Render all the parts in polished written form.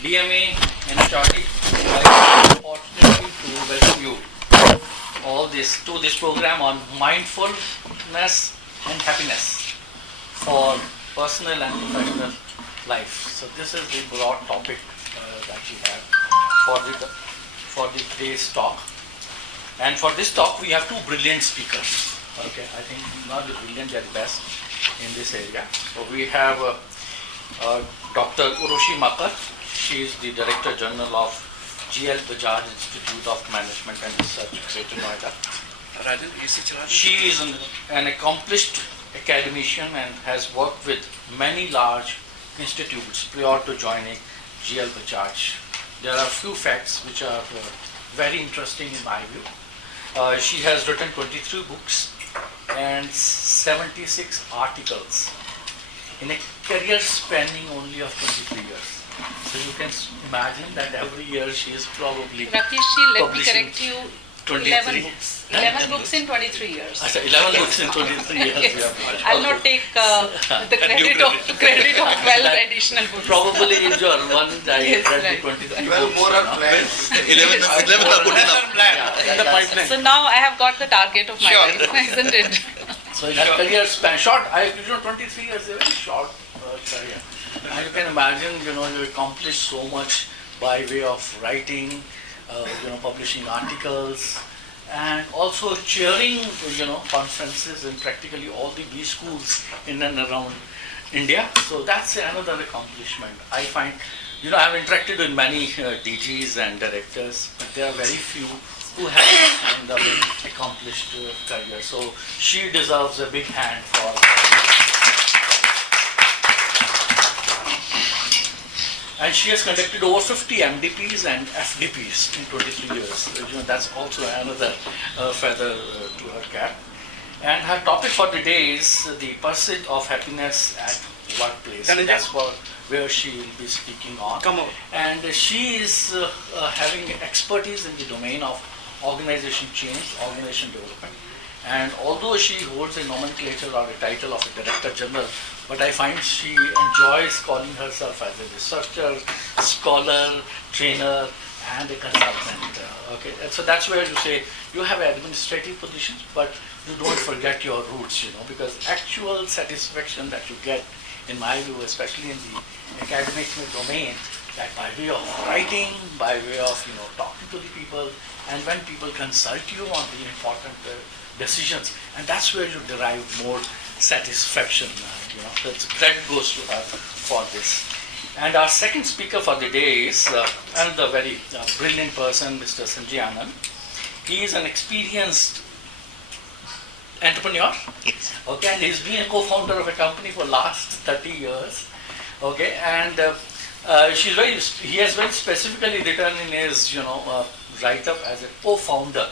DMA in HRD. I am opportunity to welcome you all to this program on mindfulness and happiness for personal and professional life. So this is the broad topic that we have for the today's talk. And for this talk, we have two brilliant speakers. Okay, I think not the brilliant, they are the best in this area. So we have Dr. Uroshi Makar. She is the Director General of GL Bajaj Institute of Management and Research, Greater Noida. She is an accomplished academician and has worked with many large institutes prior to joining GL Bajaj. There are few facts which are very interesting in my view. She has written 23 books and 76 articles in a career spanning only of 23 years. So you can imagine that every year she is probably Rakeshji, let me publishing correct you. 23. 11 books. 11 books in 23 years. 11 books in 23 years. Yes. Yeah. I'll not take the credit of 12 additional books. Probably in your one I Yes, read right. the 23 12 books. more are planned. 11 are good enough. Yeah, In the that's- pipeline. So now I have got the target of my Sure. life, isn't it? So in her career span, short, 23 years is a very short career. And you can imagine, you accomplish so much by way of writing, publishing articles, and also chairing, conferences in practically all the B schools in and around India. So that's another accomplishment. I find, I've interacted with many DGs and directors, but there are very few who have this kind of an accomplished career. So she deserves a big hand for. And she has conducted over 50 MDPs and FDPs in 23 years. That's also another feather to her cap. And her topic for the day is the pursuit of happiness at workplace. That's where she will be speaking on. Come on. And she is having expertise in the domain of organization change, organization development. And although she holds a nomenclature or a title of a Director General, but I find she enjoys calling herself as a researcher, scholar, trainer, and a consultant. Okay, and so that's where you say you have administrative positions, but you don't forget your roots, because actual satisfaction that you get, in my view, especially in the academic domain, that by way of writing, by way of talking to the people, and when people consult you on the important decisions, and that's where you derive more satisfaction. That's credit goes to her for this. And our second speaker for the day is another very brilliant person, Mr. Sanjay Anand. He is an experienced entrepreneur. Yes. Okay, and he's been a co-founder of a company for last 30 years. Okay, and he has very specifically written in his write-up as a co-founder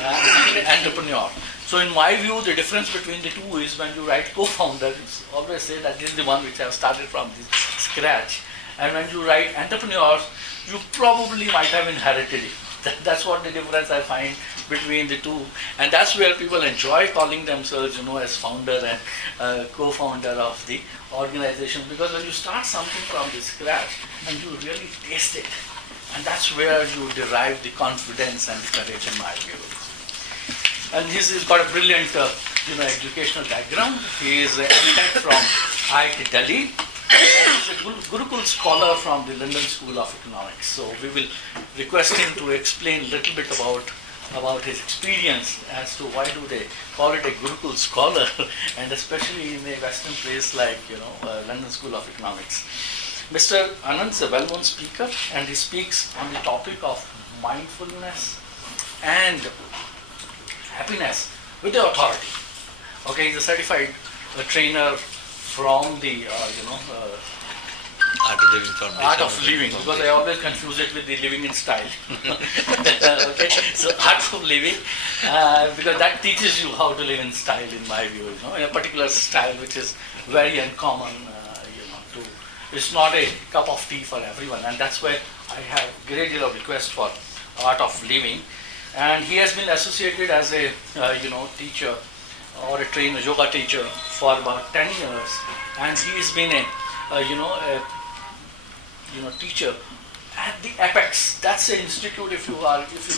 and an entrepreneur. So in my view, the difference between the two is when you write co-founder, it's always say that this is the one which has started from the scratch. And when you write entrepreneurs, you probably might have inherited it. That's what the difference I find between the two. And that's where people enjoy calling themselves, as founder and co-founder of the organization. Because when you start something from the scratch and you really taste it, and that's where you derive the confidence and the courage in my view. And he's got a brilliant, educational background. He is an architect from IIT Delhi. And he's a Gurukul scholar from the London School of Economics. So we will request him to explain a little bit about his experience as to why do they call it a Gurukul scholar, and especially in a Western place like London School of Economics. Mr. Anand is a well-known speaker, and he speaks on the topic of mindfulness and happiness with the authority. Okay, he's a certified trainer from the Art of Living, because I always confuse it with the living in style. Okay, so Art of Living, because that teaches you how to live in style, in my view, in a particular style which is very uncommon. It's not a cup of tea for everyone, and that's where I have a great deal of request for Art of Living. And he has been associated as a teacher or a trainer, yoga teacher for about 10 years, and he's been a teacher at the apex. That's the institute. If you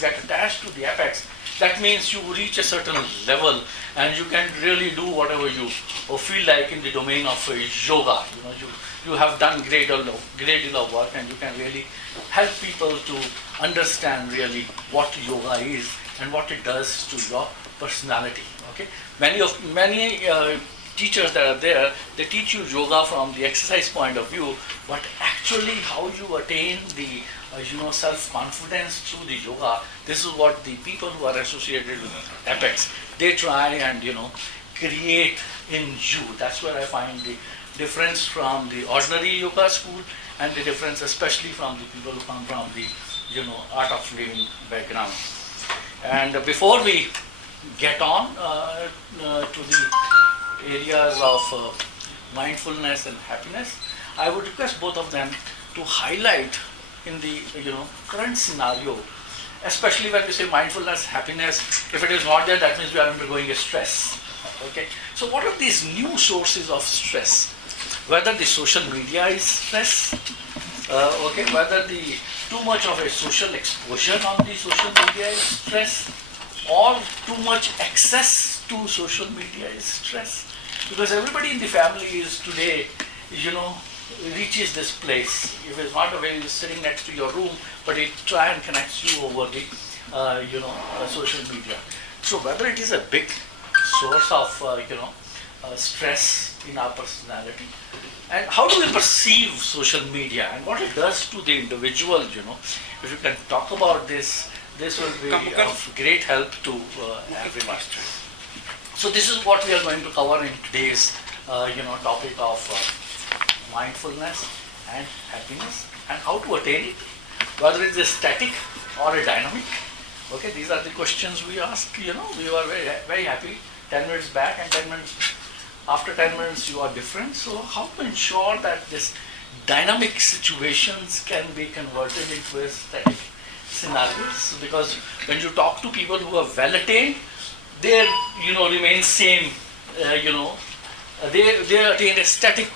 get attached to the apex, that means you reach a certain level and you can really do whatever you or feel like in the domain of yoga. You have done great deal of work, and you can really help people to understand really what yoga is and what it does to your personality. Okay, many teachers that are there, they teach you yoga from the exercise point of view, but actually how you attain the self-confidence through the yoga, this is what the people who are associated with Apex, they try and create in you. That's where I find the difference from the ordinary yoga school, and the difference especially from the people who come from the art of living background. And before we get on to the areas of mindfulness and happiness, I would request both of them to highlight in the current scenario, especially when we say mindfulness, happiness. If it is not there, that means we are undergoing a stress. Okay, so what are these new sources of stress? Whether the social media is stress, whether the too much of a social exposure on the social media is stress, or too much access to social media is stress. Because everybody in the family is today, reaches this place. If it's not available, sitting next to your room, but it try and connects you over the, social media. So whether it is a big source of, stress in our personality, and how do we perceive social media and what it does to the individual, if you can talk about this will be of great help to everyone. So this is what we are going to cover in today's, topic of mindfulness and happiness, and how to attain it, whether it is static or a dynamic. Okay, these are the questions we ask. We were very, very happy 10 minutes back, and 10 minutes after 10 minutes you are different. So how to ensure that this dynamic situations can be converted into a static scenarios? Because when you talk to people who are well attained, they remain same. They attain a static,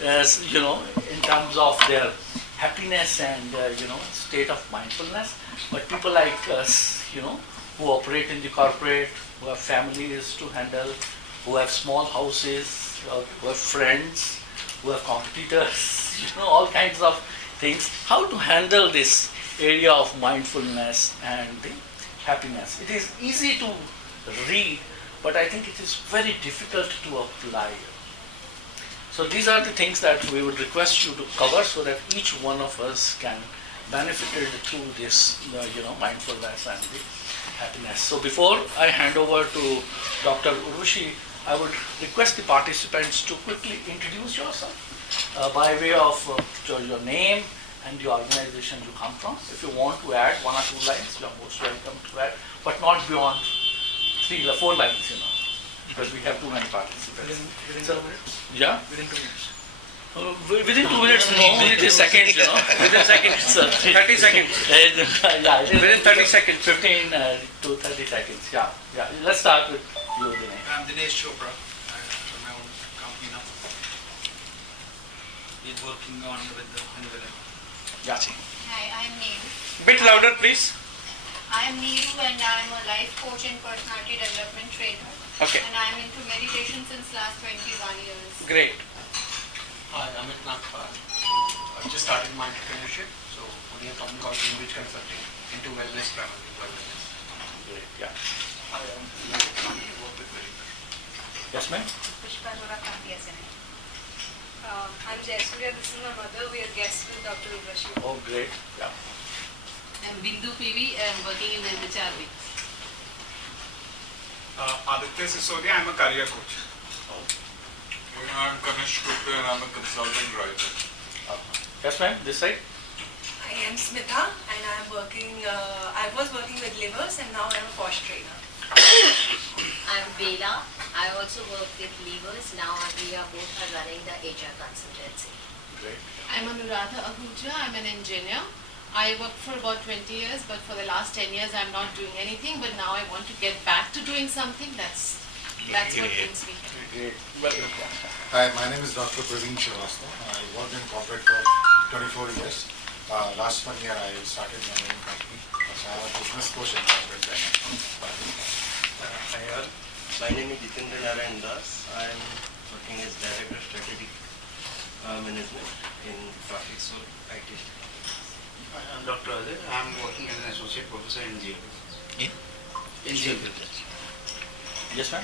in terms of their happiness and state of mindfulness. But people like us, who operate in the corporate, who have families to handle, who have small houses, who have friends, who have competitors, all kinds of things. How to handle this area of mindfulness and the happiness? It is easy to read, but I think it is very difficult to apply. So these are the things that we would request you to cover, so that each one of us can benefit through this, mindfulness and the happiness. So before I hand over to Dr. Urushi, I would request the participants to quickly introduce yourself by way of your name and the organization you come from. If you want to add 1 or 2 lines, you are most welcome to add, but not beyond 3 or 4 lines, because we have too many participants. Within 2 minutes? Yeah? Within 2 minutes. Within 2 minutes, no, it is seconds, Within seconds. 30 seconds. Yeah, Within 30 seconds. 15 to 30 seconds, yeah. Let's start with you, Dinesh. I'm Dinesh Chopra. I run my own company now. We're working on with the Honeywell. Yeah. Hi, I'm Neeru. Bit louder, please. I'm Neeru, and I'm a life coach and personality development trainer. Okay. And I'm into meditation since last 21 years. Great. Hi, I'm Amit Nagpal. I've just started my entrepreneurship, so only a company called Cambridge Consulting into wellness, primarily wellness. Great, yeah. Hi, I'm Nagpal. I work with very well. Yes, ma'am? Pushpa Nora I'm Jayasuriya, this is my mother. We are guests with Dr. Urushi. Oh, great, yeah. I'm Bindu PV and working in MHRB. Aditya Sisodia, I'm a career coach. I'm Kanish Gupta and I'm a consultant writer. Yes, ma'am, this side? I am Smitha and I was working with livers and now I'm a posh trainer. I'm Bela. I also work with levers. Now we are both running the HR consultancy. Great. I'm Anuradha Ahuja. I'm an engineer. I worked for about 20 years, but for the last 10 years I'm not doing anything. But now I want to get back to doing something. That's what brings me here. Great. Hi, my name is Dr. Praveen Srivastava. I worked in corporate for 24 years. Last 1 year I started my own company. So I am a business coach and corporate trainer. Hi all, my name is Jitendra Narayan Das. I am working as Director of Strategic Management in Traffic Soul IT. I am Dr. Ajay. I am working as an associate professor in GL. In GL. Yes, ma'am.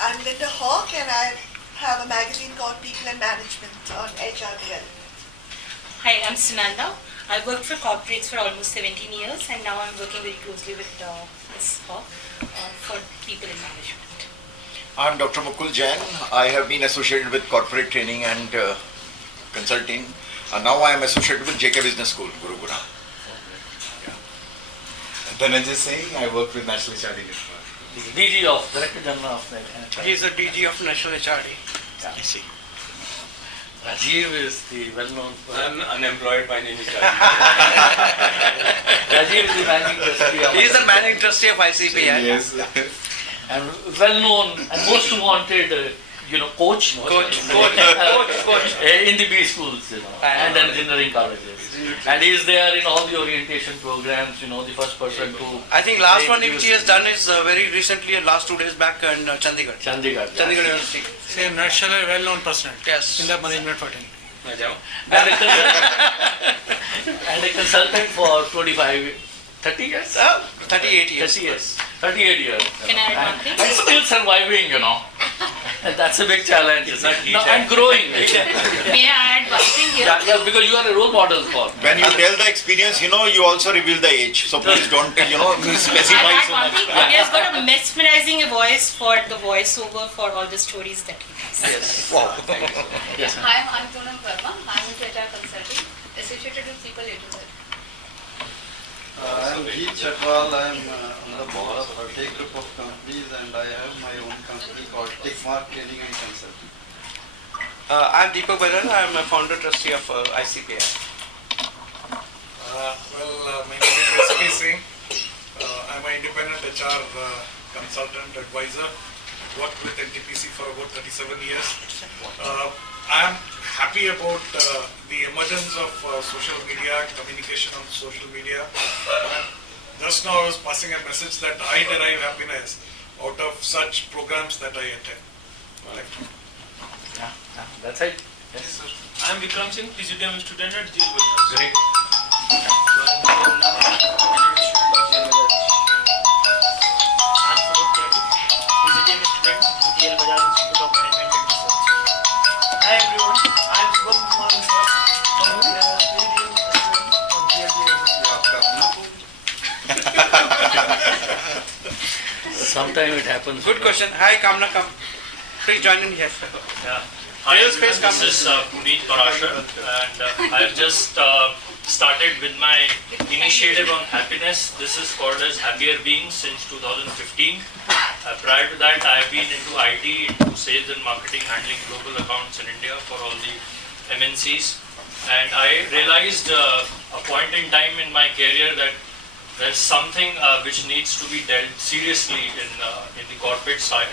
I'm Linda Hawk and I have a magazine called People and Management on HR development. Hi, I'm Sunanda. I've worked for corporates for almost 17 years and now I'm working very closely with Ms. Hawk for people in management. I'm Dr. Mukul Jain. I have been associated with corporate training and consulting. Now I am associated with JK Business School, Gurugram. Dhananjay Singh, I work with National HRD Network. DG of Director General of the He is the DG of National HRD. Yeah. I see. Rajiv is the well-known. I'm unemployed. My name is Rajiv. Rajiv is the managing trustee of. He is the managing trustee of ICPI. Yes. And well-known and most wanted, coach. In the B schools, and engineering colleges. And he is there in all the orientation programs. The first person to. I think last one which he has done is very recently, last 2 days back in Chandigarh. Chandigarh University. Say a national well-known personality. Yes. In the management fraternity. And a consultant for 30 years? 38 years. 30 years. 38 years. Can I add one thing? And still surviving, And that's a big challenge. And growing. May I add one thing here? Yeah, because you are a role model for. When you tell the experience, you also reveal the age. So please don't, specify I'll add so one much. thing. He has got a mesmerizing voice for the voiceover for all the stories that he has. Yes. Wow. Yes, ma'am. Hi, I'm Poonam Verma. I'm into HR consulting, associated with People A to Z. I am Jeet Chatwal. I am on the board of a big group of companies and I have my own company called Tickmark Training and Consulting. I am Deepak Barar. I am a founder trustee of ICPI. My name is S.K. Singh. I'm an independent HR consultant advisor. Worked with NTPC for about 37 years. I am happy about the emergence of social media, communication on social media. Just now I was passing a message that I derive happiness out of such programs that I attend. Yeah, that's it. Yes. I am Vikram Singh, PGDM student at GL. Great. Hi everyone, I am Subham Kumar Misra from PGDM student from Sometimes it happens. Good question. Hi, Kamna, come. Please join in here. Yeah. Hi, Space everyone. This is Puneet Parashar, and I've just started with my initiative on happiness. This is called as Happier Beings since 2015. Prior to that, I've been into IT, into sales and marketing, handling global accounts in India for all the MNCs. And I realized a point in time in my career that there's something which needs to be dealt seriously in the corporate side,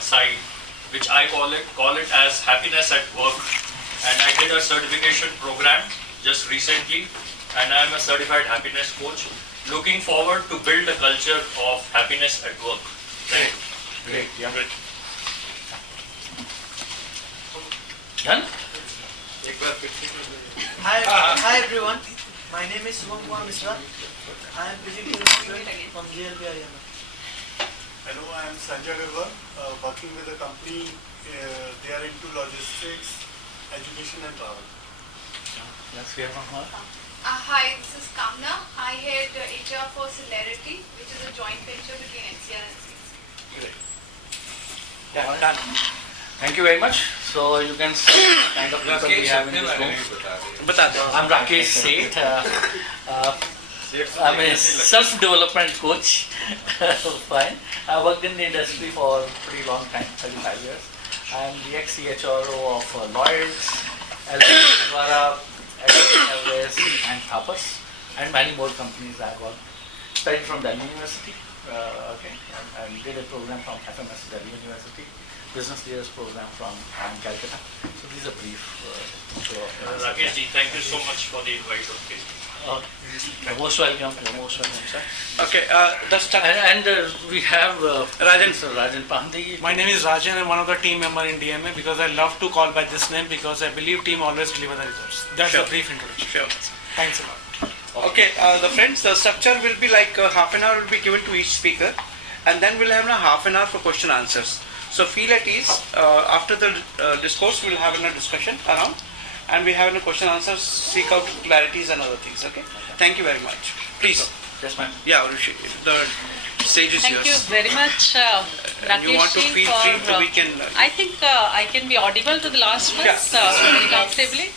which I call it as happiness at work. And I did a certification program just recently, and I'm a certified happiness coach, looking forward to build a culture of happiness at work. Right. Great. Yeah. Done? Hi everyone, my name is Subham Kumar Misra. I am PGDM student from GLBI. Hello, I am Sanjay Weber, working with a company. They are into logistics, education and travel. Let's hear from her. Hi, this is Kamna. I head HR for Celerity, which is a joint venture between NCR and CC. Great. Yeah, done. Thank you very much. So you can see the kind of people we have in this room. I'm Rakesh Seth. I'm a self-development coach. Fine. I worked in the industry for a pretty long time, 35 years. I'm the ex-CHRO of Lloyds, L. Everest, and Tapas, and many more companies I worked. Studied from Delhi University. Okay, and did a program from FMS Delhi University, business leaders program from Calcutta. So these are brief. Rakesh ji, thank you so much for the invite. Okay. You're most welcome. You're most welcome, sir. Okay, and we have Rajan. Rajan Pandey. My name is Rajan. I'm one of the team member in DMA because I love to call by this name because I believe team always deliver the results. That's Sure. a brief introduction. Sure. Thanks a lot. Okay, the friends, the structure will be like half an hour will be given to each speaker, and then we'll have a half an hour for question answers. So feel at ease. After the discourse, we'll have a discussion around, and we have a question answers, seek out clarities and other things. Okay. Thank you very much. Please. Yes, ma'am. Yeah, Urushi, the stage is Thank yours. you very much, You want to Rakesh ji, feel free for, to we can. I think I can be audible to the last ones very comfortably.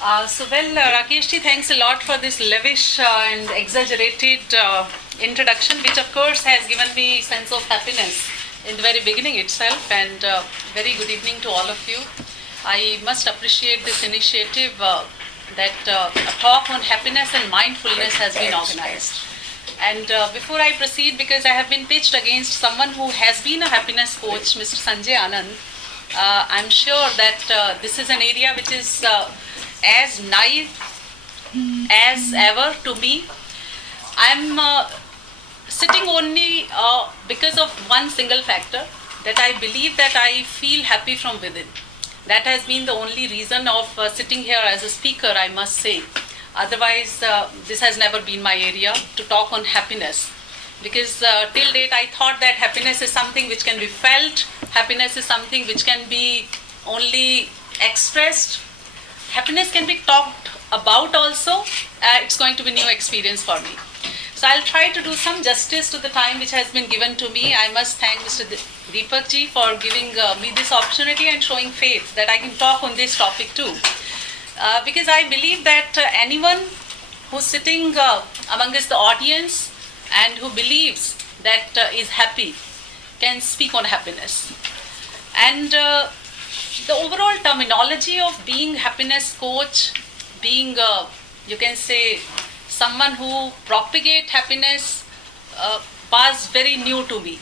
Rakesh ji, thanks a lot for this lavish and exaggerated introduction, which of course has given me sense of happiness in the very beginning itself. And very good evening to all of you. I must appreciate this initiative that a talk on happiness and mindfulness has been organized. And before I proceed, because I have been pitched against someone who has been a happiness coach, Mr. Sanjay Anand, I'm sure that this is an area which is as naive as ever to me. I'm sitting only because of one single factor, that I believe that I feel happy from within. That has been the only reason of sitting here as a speaker, I must say. Otherwise, this has never been my area to talk on happiness. Because till date, I thought that happiness is something which can be felt. Happiness is something which can be only expressed. Happiness can be talked about also. It's going to be a new experience for me. So I'll try to do some justice to the time which has been given to me. I must thank Mr. Deepak ji for giving me this opportunity and showing faith that I can talk on this topic too. Because I believe that anyone who's sitting amongst the audience and who believes that is happy can speak on happiness. And the overall terminology of being happiness coach, being, you can say, someone who propagate happiness was very new to me.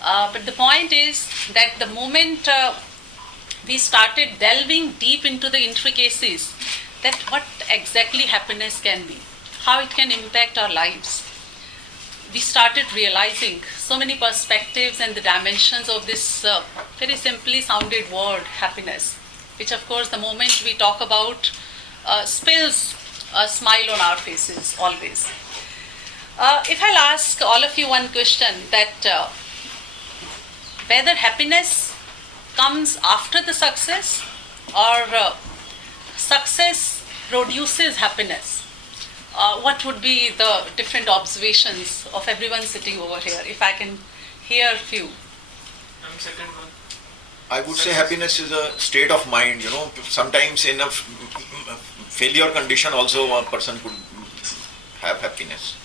But the point is that the moment we started delving deep into the intricacies, that what exactly happiness can be, how it can impact our lives, we started realizing so many perspectives and the dimensions of this very simply sounded word, happiness, which of course the moment we talk about spills a smile on our faces always. If I'll ask all of you one question, that whether happiness comes after the success or success produces happiness, what would be the different observations of everyone sitting over here? If I can hear a few. I'm second one. I would say happiness is a state of mind. Sometimes in a failure condition also a person could have happiness.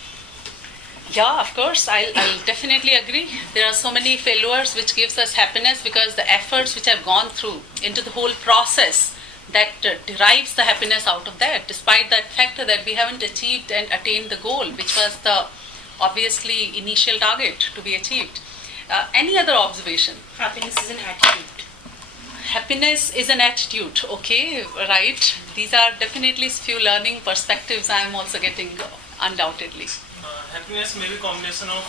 Yeah, of course, I'll definitely agree. There are so many failures which gives us happiness because the efforts which have gone through into the whole process that derives the happiness out of that, despite that factor that we haven't achieved and attained the goal, which was the obviously initial target to be achieved. Any other observation? Happiness is an attitude. Happiness is an attitude, okay, right. These are definitely few learning perspectives I am also getting undoubtedly. Happiness may be a combination of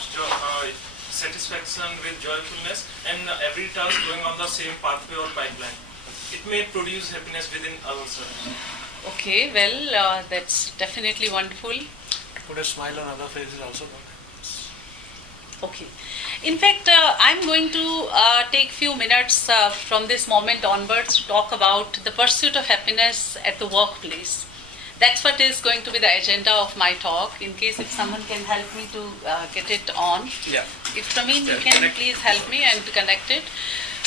satisfaction with joyfulness and every task going on the same pathway or pipeline. It may produce happiness within ourselves. Okay, well, that's definitely wonderful. Put a smile on other faces also. Okay. In fact, I'm going to take few minutes from this moment onwards to talk about the pursuit of happiness at the workplace. That's what is going to be the agenda of my talk, in case if someone can help me to get it on. Yeah. If Prameen, you can please help me and connect it.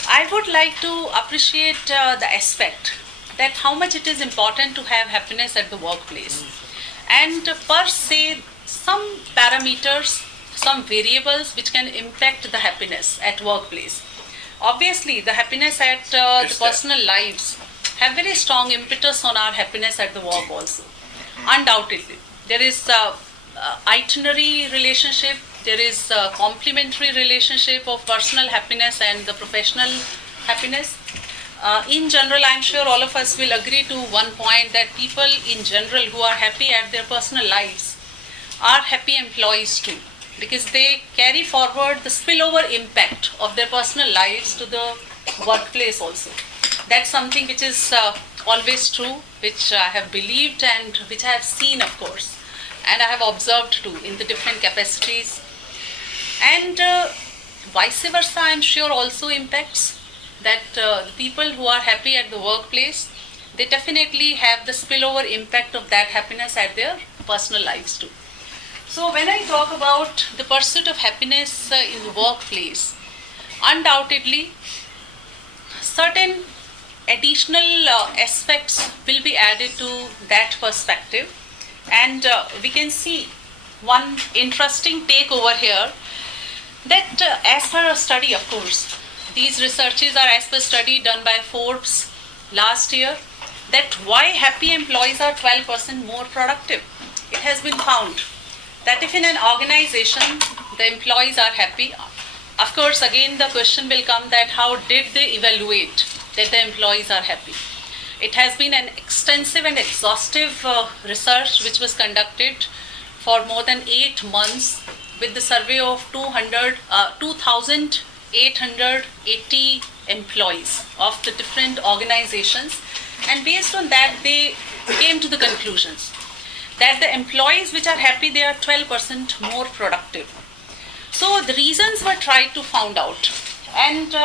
I would like to appreciate the aspect that how much it is important to have happiness at the workplace. And per se, some parameters, some variables which can impact the happiness at workplace. Obviously, the happiness at the personal lives have very strong impetus on our happiness at the work also. Undoubtedly. There is itinerary relationship there is a complementary relationship of personal happiness and the professional happiness. In general, I'm sure all of us will agree to one point that people in general who are happy at their personal lives are happy employees too, because they carry forward the spillover impact of their personal lives to the workplace also. That's something which is always true, which I have believed and which I have seen, of course, and I have observed too in the different capacities. And vice versa, I'm sure also impacts that the people who are happy at the workplace, they definitely have the spillover impact of that happiness at their personal lives too. So when I talk about the pursuit of happiness in the workplace, undoubtedly certain additional aspects will be added to that perspective, and we can see one interesting take over here that as per a study, of course, these researches are as per study done by Forbes last year, that why happy employees are 12% more productive. It has been found that if in an organization the employees are happy, of course again the question will come that how did they evaluate that the employees are happy. It has been an extensive and exhaustive research which was conducted for more than 8 months with the survey of 2,880 employees of the different organizations, and based on that they came to the conclusions that the employees which are happy, they are 12% more productive. So the reasons were tried to find out, and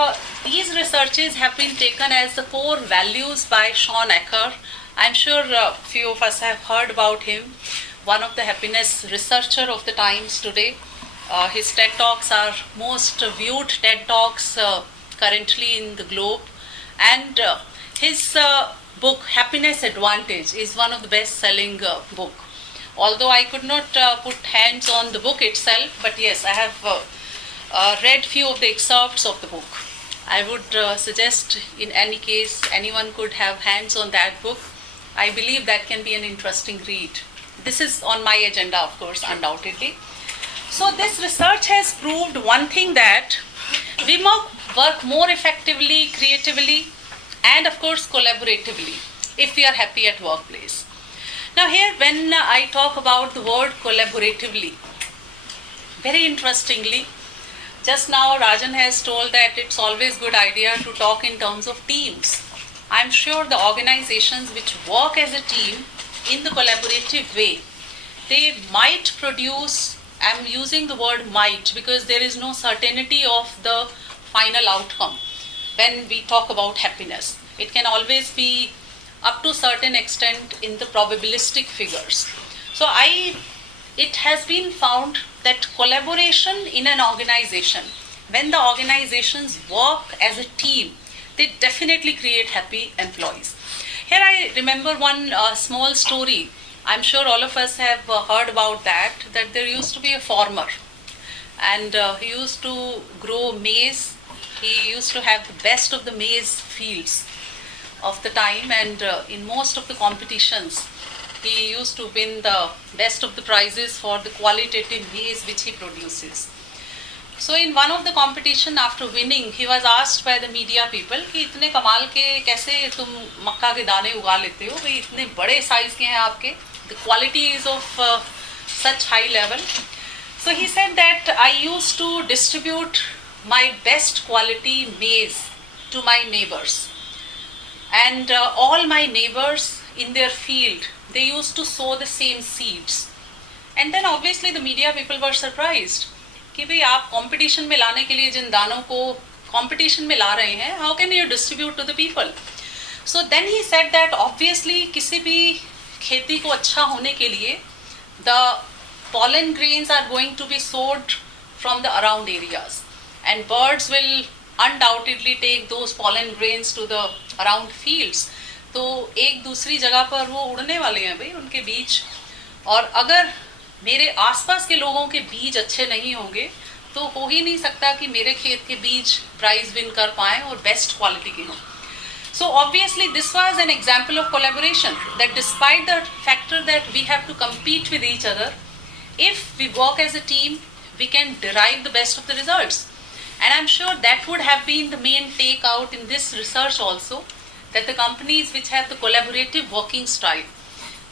these researches have been taken as the core values by Sean Acker. I'm sure a few of us have heard about him, one of the happiness researcher of the times today. His TED Talks are most viewed TED Talks currently in the globe, and his book Happiness Advantage is one of the best-selling book. Although I could not put hands on the book itself, but yes, I have read few of the excerpts of the book. I would suggest in any case anyone could have hands on that book. I believe that can be an interesting read. This is on my agenda, of course, undoubtedly. So this research has proved one thing, that we work more effectively, creatively, and of course collaboratively if we are happy at workplace. Now here when I talk about the word collaboratively, very interestingly, just now Rajan has told that it's always good idea to talk in terms of teams. I'm sure the organizations which work as a team in the collaborative way, they might produce, I'm using the word might because there is no certainty of the final outcome when we talk about happiness. It can always be up to a certain extent in the probabilistic figures. So it has been found that collaboration in an organization, when the organizations work as a team, they definitely create happy employees. Here I remember one small story. I'm sure all of us have heard about that there used to be a farmer, and he used to grow maize. He used to have the best of the maize fields of the time, and in most of the competitions he used to win the best of the prizes for the qualitative maize which he produces. So in one of the competition, after winning, he was asked by the media people कि इतने कमाल के कैसे तुम मक्का के दाने उगा लेते हो, भाई इतने बड़े साइज के हैं आपके, the quality is of such high level. So he said that I used to distribute my best quality maize to my neighbors, and all my neighbors in their field, they used to sow the same seeds. And then obviously the media people were surprised कि भाई आप competition में लाने के लिए जिन दानों को competition में ला रहे हैं, how can you distribute to the people? So then he said that obviously किसी भी खेती को अच्छा होने के लिए the pollen grains are going to be sowed from the around areas, and birds will undoubtedly take those pollen grains to the around fields. तो एक दूसरी जगह पर वो उड़ने वाले हैं भाई उनके बीज, और अगर मेरे आसपास के लोगों के बीज अच्छे नहीं होंगे तो हो ही नहीं सकता कि मेरे खेत के बीज प्राइज विन कर पाएं और बेस्ट क्वालिटी के हों. So obviously this was an example of collaboration, that despite the factor that we have to compete with each other, if we work as a team, we can derive the best of the results. And I'm sure that would have been the main takeout in this research also, that the companies which have the collaborative working style,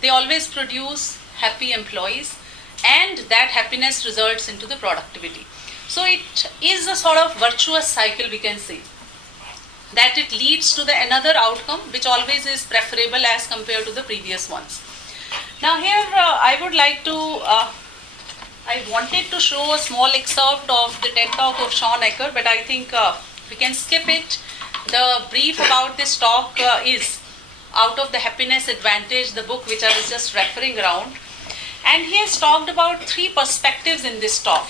they always produce happy employees, and that happiness results into the productivity. So it is a sort of virtuous cycle, we can say, that it leads to the another outcome which always is preferable as compared to the previous ones. Now here I would like to I wanted to show a small excerpt of the TED talk of Sean Ecker, but I think we can skip it. The brief about this talk is out of the Happiness Advantage, the book which I was just referring around. And he has talked about 3 perspectives in this talk.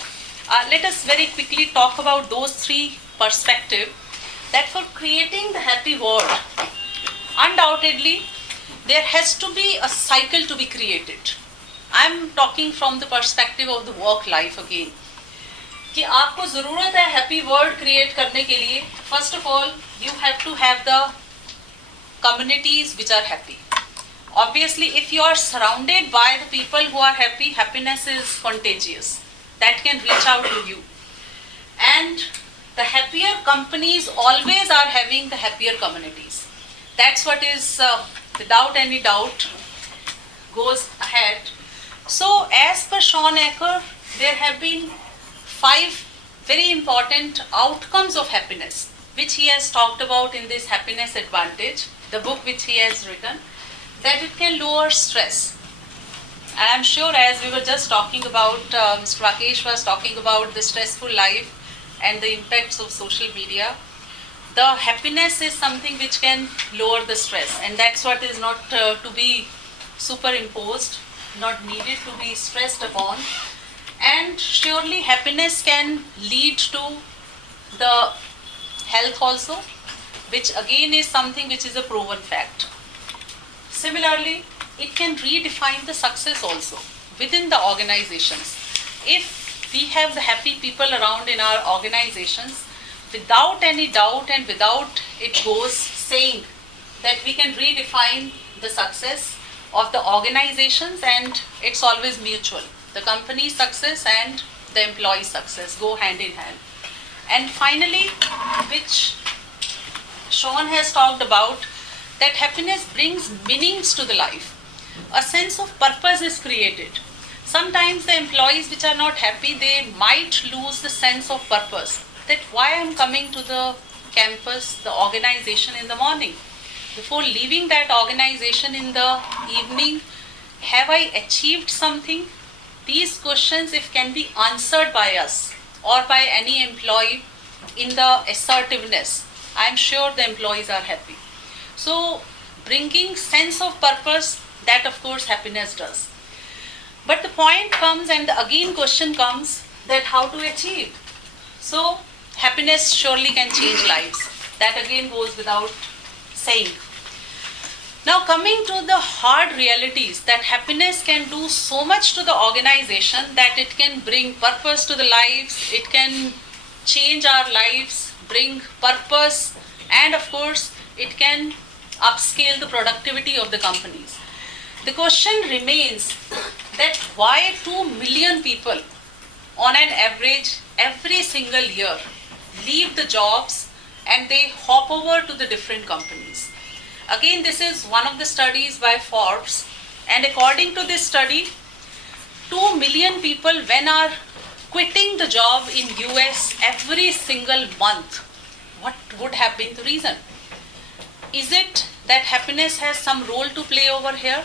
Let us very quickly talk about those 3 perspectives. That for creating the happy world, undoubtedly, there has to be a cycle to be created. I am talking from the perspective of the work life again. कि आपको ज़रूरत है happy world create करने के लिए. First of all, you have to have the communities which are happy. Obviously, if you are surrounded by the people who are happy, happiness is contagious. That can reach out to you. And the happier companies always are having the happier communities. That's what is, without any doubt, goes ahead. So, as per Sean Ecker, there have been 5 very important outcomes of happiness, which he has talked about in this Happiness Advantage, the book which he has written, that it can lower stress. And I'm sure, as we were just talking about, Mr. Rakesh was talking about the stressful life and the impacts of social media, the happiness is something which can lower the stress, and that's what is not to be superimposed, not needed to be stressed upon. And surely happiness can lead to the health also, which again is something which is a proven fact. Similarly, it can redefine the success also within the organizations. If we have the happy people around in our organizations, without any doubt and without it goes saying that we can redefine the success of the organizations, and it's always mutual. The company's success and the employee success go hand in hand. And finally, which Sean has talked about, that happiness brings meanings to the life. A sense of purpose is created. Sometimes the employees which are not happy, they might lose the sense of purpose. That why I'm coming to the campus, the organization in the morning. Before leaving that organization in the evening, have I achieved something? These questions, if can be answered by us or by any employee in the assertiveness, I'm sure the employees are happy. So bringing sense of purpose, that of course happiness does. But the point comes, and the again question comes, that how to achieve. So happiness surely can change lives. That again goes without saying. Now coming to the hard realities, that happiness can do so much to the organization that it can bring purpose to the lives, it can change our lives, bring purpose, and of course it can upscale the productivity of the companies. The question remains that why 2 million people on an average every single year leave the jobs and they hop over to the different companies. Again, this is one of the studies by Forbes, and according to this study, 2 million people when are quitting the job in US every single month. What would have been the reason? Is it that happiness has some role to play over here?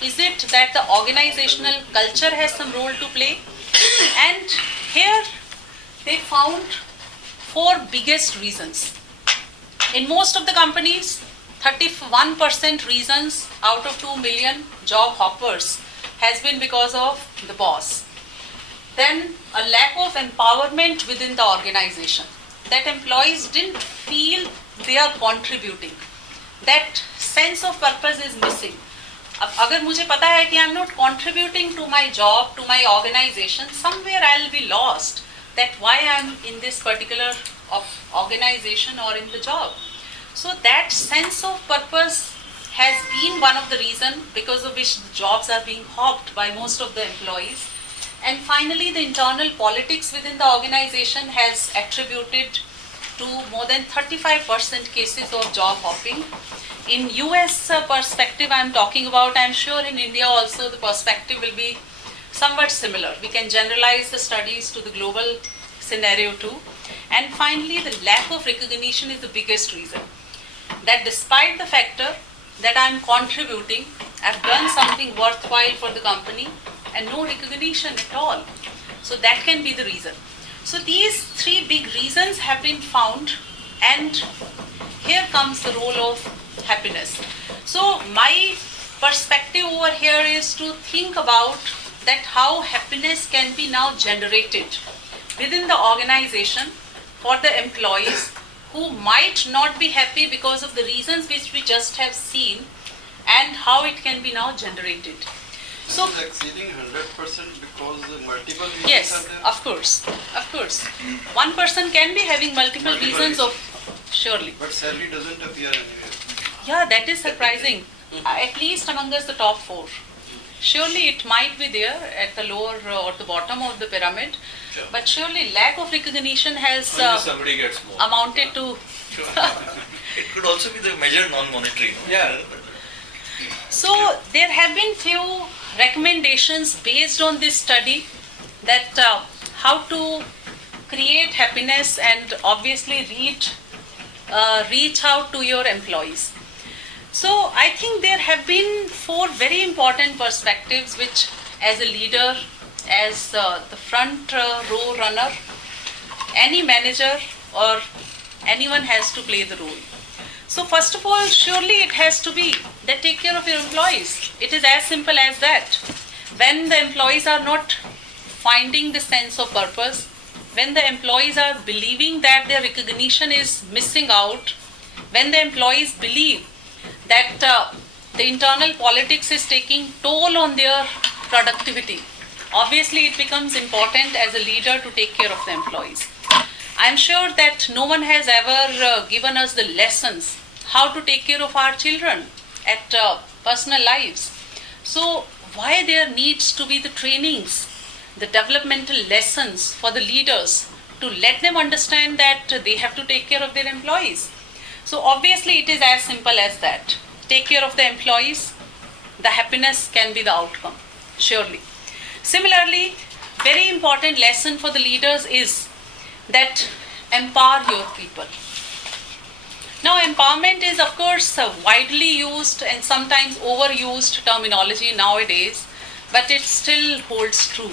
Is it that the organizational culture has some role to play? And here they found 4 biggest reasons. In most of the companies, 31% reasons out of 2 million job hoppers has been because of the boss. Then a lack of empowerment within the organization. That employees didn't feel they are contributing. That sense of purpose is missing. अब अगर मुझे पता है कि I'm not contributing to my job, to my organization, somewhere I'll be lost. That why I'm in this particular organization or in the job. So that sense of purpose has been one of the reasons because of which the jobs are being hopped by most of the employees. And finally, the internal politics within the organization has attributed to more than 35% cases of job hopping. In US perspective I'm talking about, I'm sure in India also the perspective will be somewhat similar. We can generalize the studies to the global scenario too. And finally, the lack of recognition is the biggest reason. That despite the factor that I'm contributing, I've done something worthwhile for the company and no recognition at all. So that can be the reason. So these three big reasons have been found, and here comes the role of happiness. So my perspective over here is to think about that how happiness can be now generated within the organization for the employees who might not be happy because of the reasons which we just have seen, and how it can be now generated. So it is exceeding 100% because multiple reasons are yes, there. of course. One person can be having multiple reasons of, surely. But salary doesn't appear anywhere. Yeah, that is surprising. At least among us the top four. Surely it might be there at the lower or the bottom of the pyramid, but surely lack of recognition has somebody gets more. amounted to. It could also be the measure non-monetary. No? Yeah. So there have been few recommendations based on this study that how to create happiness and obviously reach out to your employees. So I think there have been four very important perspectives which, as a leader, as the front row runner, any manager or anyone has to play the role. So first of all, surely it has to be that take care of your employees. It is as simple as that. When the employees are not finding the sense of purpose, when the employees are believing that their recognition is missing out, when the employees believe that the internal politics is taking toll on their productivity, obviously it becomes important as a leader to take care of the employees. I'm sure that no one has ever given us the lessons how to take care of our children at personal lives. So why there needs to be the trainings, the developmental lessons for the leaders to let them understand that they have to take care of their employees. So obviously it is as simple as that. Take care of the employees, the happiness can be the outcome, surely. Similarly, very important lesson for the leaders is that empower your people. Now empowerment is of course a widely used and sometimes overused terminology nowadays, but it still holds true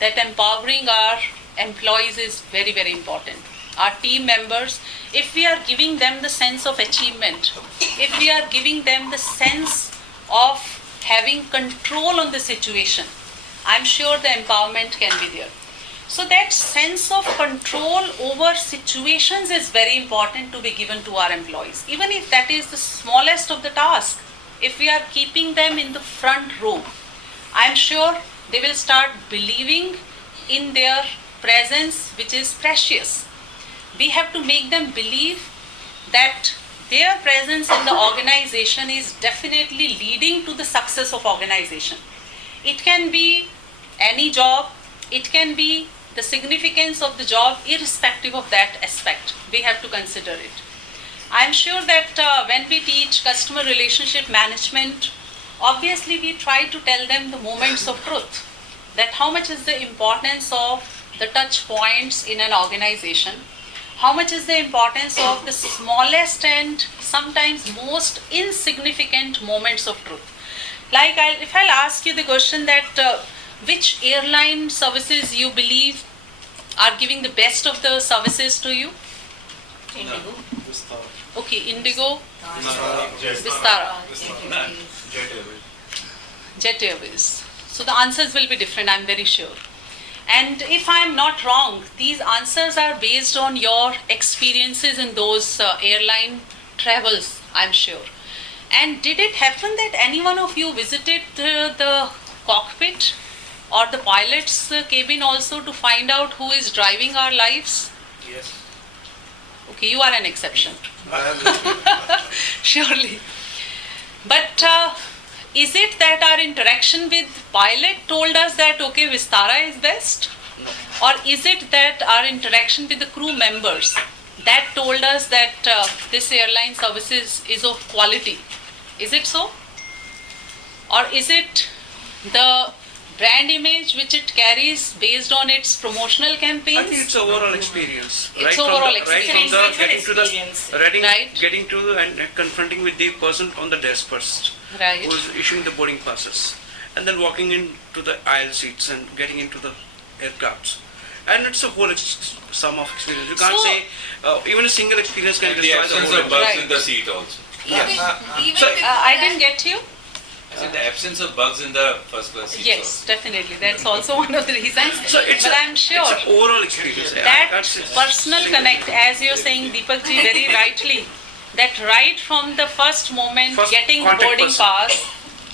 that empowering our employees is very, very important. Our team members, if we are giving them the sense of achievement, if we are giving them the sense of having control on the situation, I'm sure the empowerment can be there. So that sense of control over situations is very important to be given to our employees. Even if that is the smallest of the task, if we are keeping them in the front row, I'm sure they will start believing in their presence, which is precious. We have to make them believe that their presence in the organization is definitely leading to the success of organization. It can be any job, it can be the significance of the job irrespective of that aspect. We have to consider it. I am sure that when we teach customer relationship management, obviously we try to tell them the moments of truth, that how much is the importance of the touch points in an organization, how much is the importance of the smallest and sometimes most insignificant moments of truth. Like if I'll ask you the question that which airline services you believe are giving the best of the services to you? Indigo. Okay, Indigo, Vistara. Jet Airways. So the answers will be different, I'm very sure. And if I'm not wrong, these answers are based on your experiences in those airline travels, I'm sure. And did it happen that any one of you visited the cockpit or the pilot's cabin also to find out who is driving our lives? Yes. Okay, you are an exception. Surely. But is it that our interaction with pilot told us that okay, Vistara is best? Or is it that our interaction with the crew members that told us that this airline services is of quality? Is it so? Or is it the brand image which it carries based on its promotional campaigns? I think it's overall experience. It's overall experience. Right from the getting to the and confronting with the person on the desk first, right, who is issuing the boarding passes, and then walking into the aisle seats and getting into the aircrafts. And it's a whole sum of experience. You can't say even a single experience can destroy the whole. The absence of bugs in the seat also. I didn't get you. I said the absence of bugs in the first class seats. Yes, definitely. That's also one of the reasons. But I'm sure it's an overall experience. That personal connect, as you're saying, Deepak ji, very rightly, that right from the first moment, getting the boarding pass,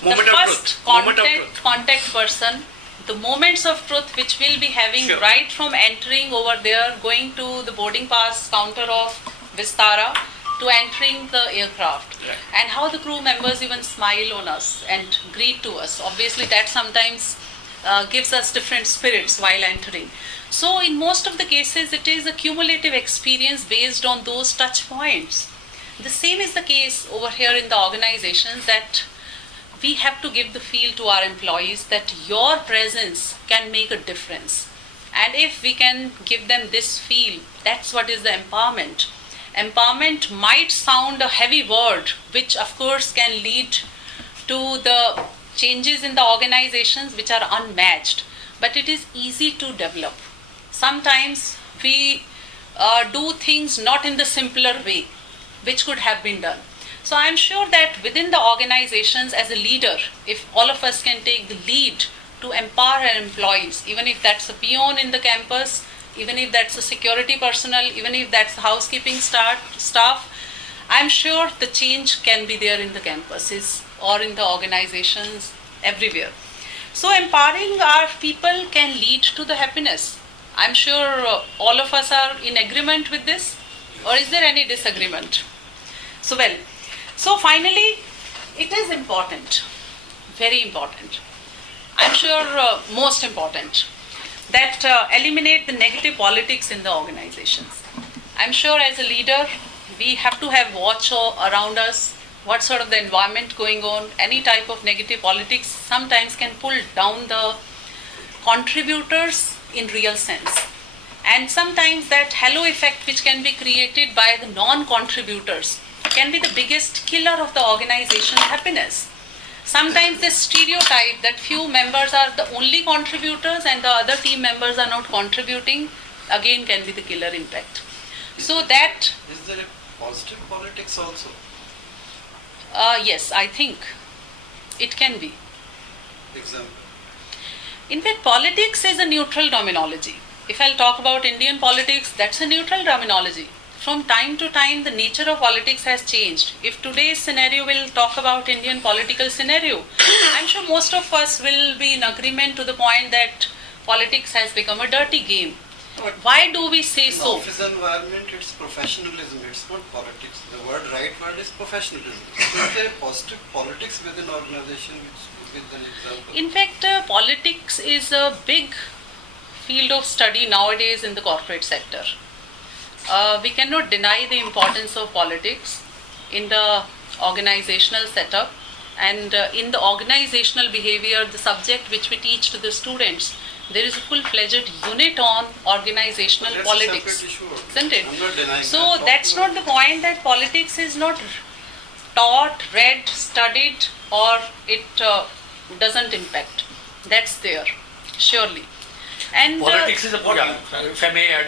the first contact person, the moments of truth which we'll be having right from entering over there, going to the boarding pass counter of Vistara, to entering the aircraft, and how the crew members even smile on us and greet to us. Obviously that sometimes gives us different spirits while entering. So in most of the cases it is a cumulative experience based on those touch points. The same is the case over here in the organizations, that we have to give the feel to our employees that your presence can make a difference. And if we can give them this feel, that's what is the empowerment. Empowerment might sound a heavy word, which of course can lead to the changes in the organizations which are unmatched, but it is easy to develop. Sometimes we do things not in the simpler way, which could have been done. So I'm sure that within the organizations, as a leader, if all of us can take the lead to empower our employees, even if that's a peon in the campus, even if that's a security personnel, even if that's the housekeeping staff, I'm sure the change can be there in the campuses or in the organizations everywhere. So empowering our people can lead to the happiness. I'm sure all of us are in agreement with this, or is there any disagreement? So finally, it is important, very important, I'm sure most important, that eliminate the negative politics in the organizations. I'm sure as a leader, we have to have watch around us, what sort of the environment going on. Any type of negative politics sometimes can pull down the contributors in real sense. And sometimes that halo effect which can be created by the non-contributors can be the biggest killer of the organization's happiness. Sometimes the stereotype that few members are the only contributors and the other team members are not contributing, again can be the killer impact. So that... Is there a positive politics also? Yes, I think it can be. Example? In fact, politics is a neutral terminology. If I'll talk about Indian politics, that's a neutral terminology. From time to time, the nature of politics has changed. If today's scenario will talk about Indian political scenario, I'm sure most of us will be in agreement to the point that politics has become a dirty game. Why do we say so? In office environment, it's professionalism, it's not politics. The right word is professionalism. So is there a positive politics within organization, which could be an example? In fact, politics is a big field of study nowadays in the corporate sector. We cannot deny the importance of politics in the organizational setup, and in the organizational behavior, the subject which we teach to the students, there is a full-fledged unit on organizational politics, isn't it? So that's not the point, that politics is not taught, read, studied, or it doesn't impact. That's there, surely. And politics is a part, if I may add,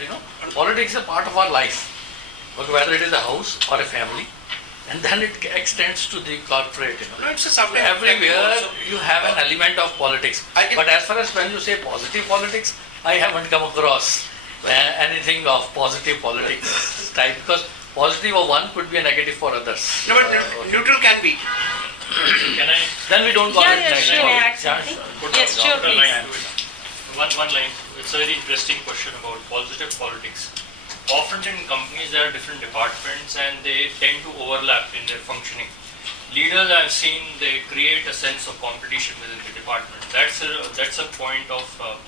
politics is a part of our life, whether it is a house or a family, and then it extends to the corporate. No, it's a subject. Everywhere you have an element of politics. But as far as when you say positive politics, I haven't come across anything of positive politics type, because positive of one could be a negative for others. No, but neutral can be. Can I? Then we don't call it negative. Yes, sure, please. One line. It's a very interesting question about positive politics. Often in companies there are different departments and they tend to overlap in their functioning. leaders I've seen, they create a sense of competition within the department. That's a point of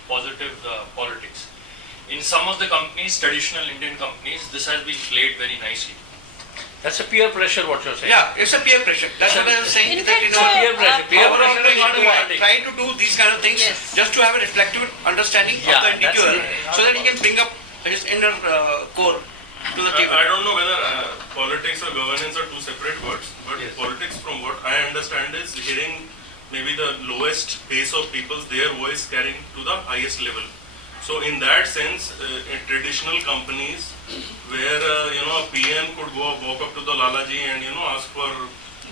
positive politics. In some of the companies, traditional Indian companies, this has been played very nicely. That's a peer pressure, what you're saying. Yeah, it's a peer pressure. That's what I was saying. In That, fact, peer pressure. Peer our pressure is not organization demanding. try to do these kind of things just to have a reflective understanding of the individual, so that he can bring up his inner core to the table. I don't know whether politics or governance are two separate words, but politics, from what I understand, is hearing maybe the lowest base of people's their voice carrying to the highest level. So in that sense, in traditional companies where a PM could walk up to the Lalaji and ask for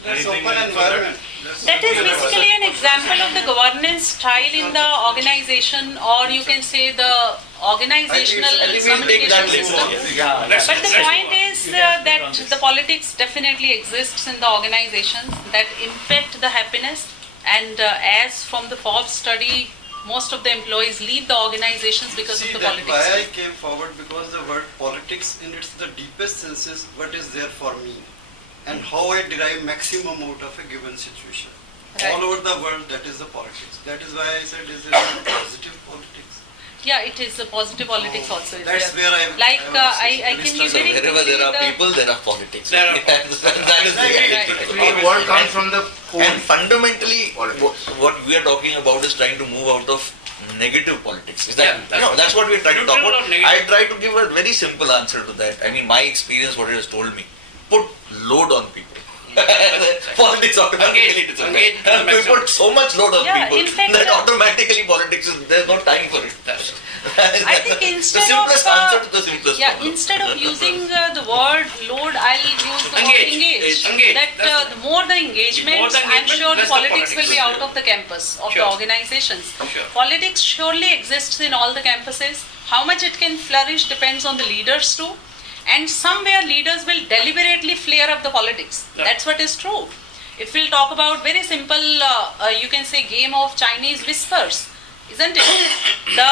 anything. That is basically an example of the governance style in the organization, or you can say the organizational communication system. But the point is that the politics definitely exists in the organizations that impact the happiness, and as from the Forbes study, most of the employees leave the organizations because of the politics. Why I came forward, because the word politics in its the deepest sense is what is there for me and how I derive maximum out of a given situation. Right. All over the world, that is the politics. That is why I said is it positive politics. Yeah, it is a positive politics also. That's there. where I can give very Wherever quickly there are the- people, there are politics. There are that is the reality. The word comes from the And fundamentally, what we are talking about is trying to move out of negative politics. Is that, that's what we are trying to talk Neutral about. or negative? I try to give a very simple answer to that. I mean, my experience, what it has told me, put load on people. Politics automatically disappears. We put so much load on Yeah, people in fact, that automatically politics is, there's no time for it. I think instead the simplest of answer to the simplest problem. instead of using the word load, I'll use the word Engage. engage. That the more the engagement, I'm sure the less the politics will be politics. out of the campus of Sure. the organizations. Sure. Politics surely exists in all the campuses. How much it can flourish depends on the leaders too. And somewhere leaders will deliberately flare up the politics. Yeah. That's what is true. If we'll talk about very simple, you can say game of Chinese whispers, isn't it? The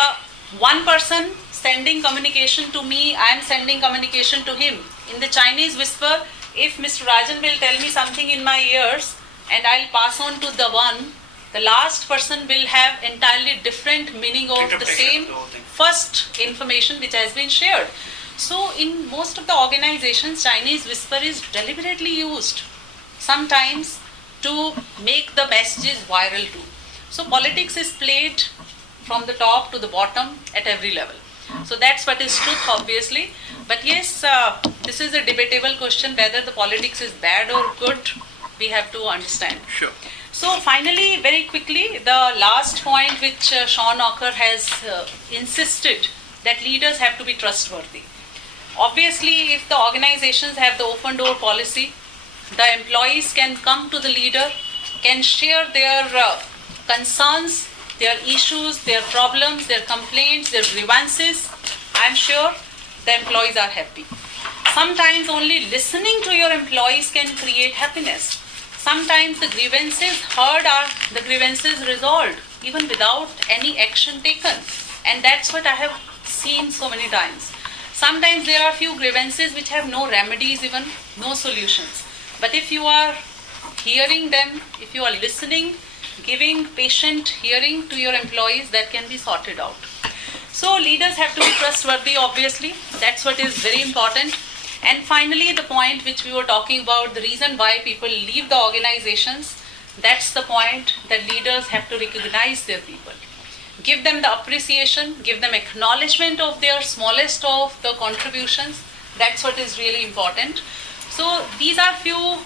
one person sending communication to me, I am sending communication to him. In the Chinese whisper, if Mr. Rajan will tell me something in my ears and I'll pass on to the one, the last person will have entirely different meaning of the Interpretation same of the whole thing. first information which has been shared. So in most of the organizations, Chinese whisper is deliberately used, sometimes to make the messages viral too. So politics is played from the top to the bottom at every level. So that's what is truth, obviously. But yes, this is a debatable question whether the politics is bad or good. We have to understand. Sure. So finally, very quickly, the last point which Sean Ocker has insisted, that leaders have to be trustworthy. Obviously, if the organizations have the open door policy, the employees can come to the leader, can share their concerns, their issues, their problems, their complaints, their grievances. I'm sure the employees are happy. Sometimes only listening to your employees can create happiness. Sometimes the grievances heard are the grievances resolved, even without any action taken. And that's what I have seen so many times. Sometimes there are few grievances which have no remedies, even no solutions. But if you are hearing them, if you are listening, giving patient hearing to your employees, that can be sorted out. So leaders have to be trustworthy, obviously. That's what is very important. And finally, the point which we were talking about, the reason why people leave the organizations, that's the point, that leaders have to recognize their people. Give them the appreciation, give them acknowledgement of their smallest of the contributions. That's what is really important. So these are few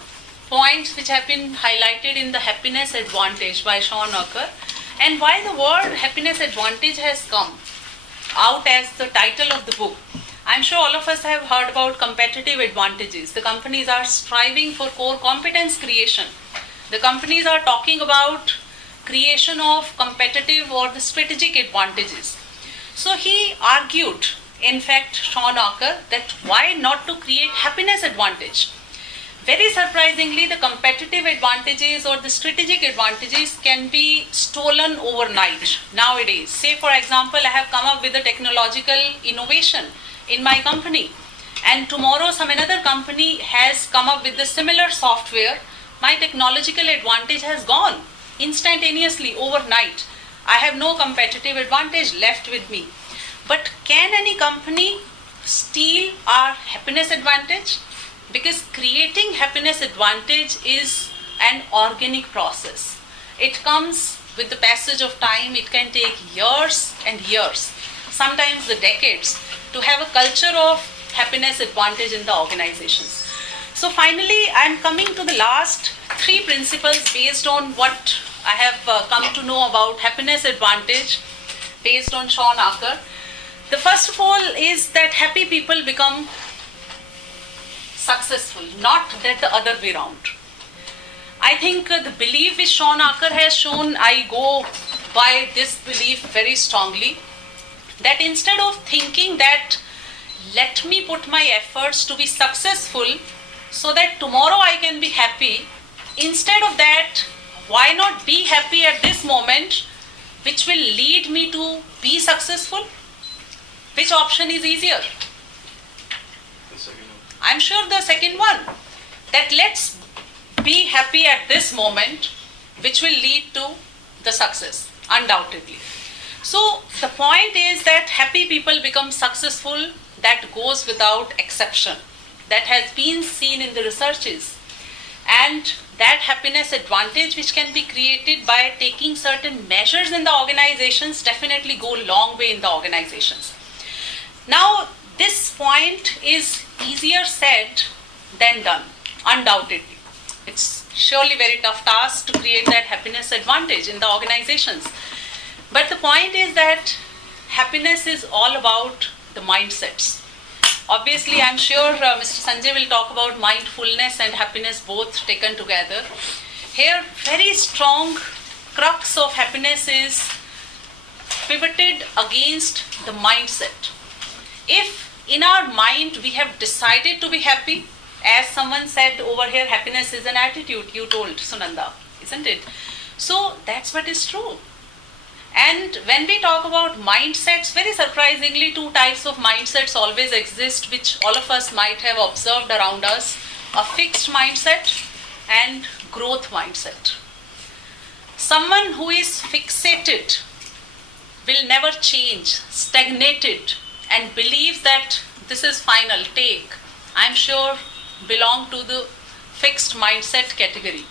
points which have been highlighted in the happiness advantage by Sean Ocker, and why the word happiness advantage has come out as the title of the book. I'm sure all of us have heard about competitive advantages. The companies are striving for core competence creation. The companies are talking about creation of competitive or the strategic advantages. So he argued, in fact, Sean Ocker, that why not to create happiness advantage? Very surprisingly, the competitive advantages or the strategic advantages can be stolen overnight nowadays. Say, for example, I have come up with a technological innovation in my company, and tomorrow some another company has come up with the similar software My technological advantage has gone instantaneously, overnight. I have no competitive advantage left with me. But can any company steal our happiness advantage? Because creating happiness advantage is an organic process. It comes with the passage of time. It can take years and years, sometimes the decades, to have a culture of happiness advantage in the organizations. So finally, I am coming to the last 3 principles based on what I have come to know about happiness advantage based on Sean Acker. The first of all is that happy people become successful, not that the other way around. I think the belief which Sean Acker has shown, I go by this belief very strongly, that instead of thinking that let me put my efforts to be successful so that tomorrow I can be happy, instead of that, why not be happy at this moment, which will lead me to be successful? Which option is easier? I'm sure the second one, that let's be happy at this moment, which will lead to the success, undoubtedly. So the point is that happy people become successful, that goes without exception. That has been seen in the researches. And that happiness advantage which can be created by taking certain measures in the organizations definitely go a long way in the organizations. Now, this point is easier said than done, undoubtedly. It's surely very tough task to create that happiness advantage in the organizations. But the point is that happiness is all about the mindsets. Obviously, I'm sure Mr. Sanjay will talk about mindfulness and happiness both taken together. Here, very strong crux of happiness is pivoted against the mindset. If in our mind we have decided to be happy, as someone said over here, happiness is an attitude, you told Sunanda, isn't it? So that's what is true. And when we talk about mindsets, very surprisingly, 2 types of mindsets always exist, which all of us might have observed around us: a fixed mindset and growth mindset. Someone who is fixated will never change, stagnated, and believes that this is final, take, I'm sure belong to the fixed mindset category.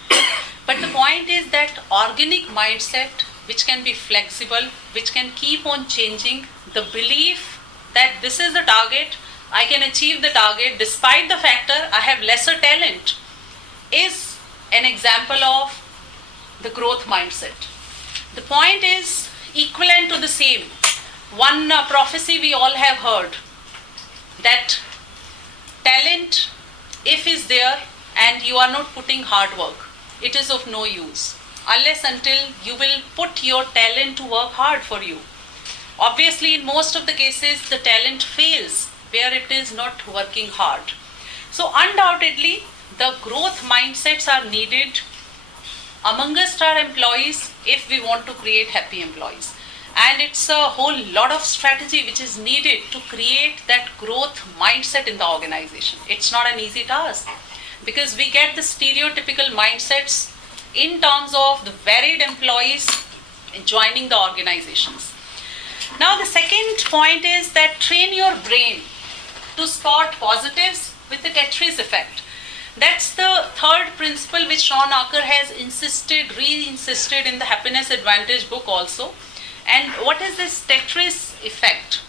But the point is that organic mindset, which can be flexible, which can keep on changing, the belief that this is the target, I can achieve the target despite the factor I have lesser talent, is an example of the growth mindset. The point is equivalent to the same. One prophecy we all have heard, that talent, if is there and you are not putting hard work, it is of no use unless until you will put your talent to work hard for you. Obviously, in most of the cases, the talent fails where it is not working hard. So undoubtedly, the growth mindsets are needed amongst our employees if we want to create happy employees. And it's a whole lot of strategy which is needed to create that growth mindset in the organization. It's not an easy task because we get the stereotypical mindsets in terms of the varied employees joining the organizations. Now the second point is that train your brain to spot positives with the Tetris effect. That's the third principle which Sean Acker has re-insisted in the Happiness Advantage book also. And what is this Tetris effect?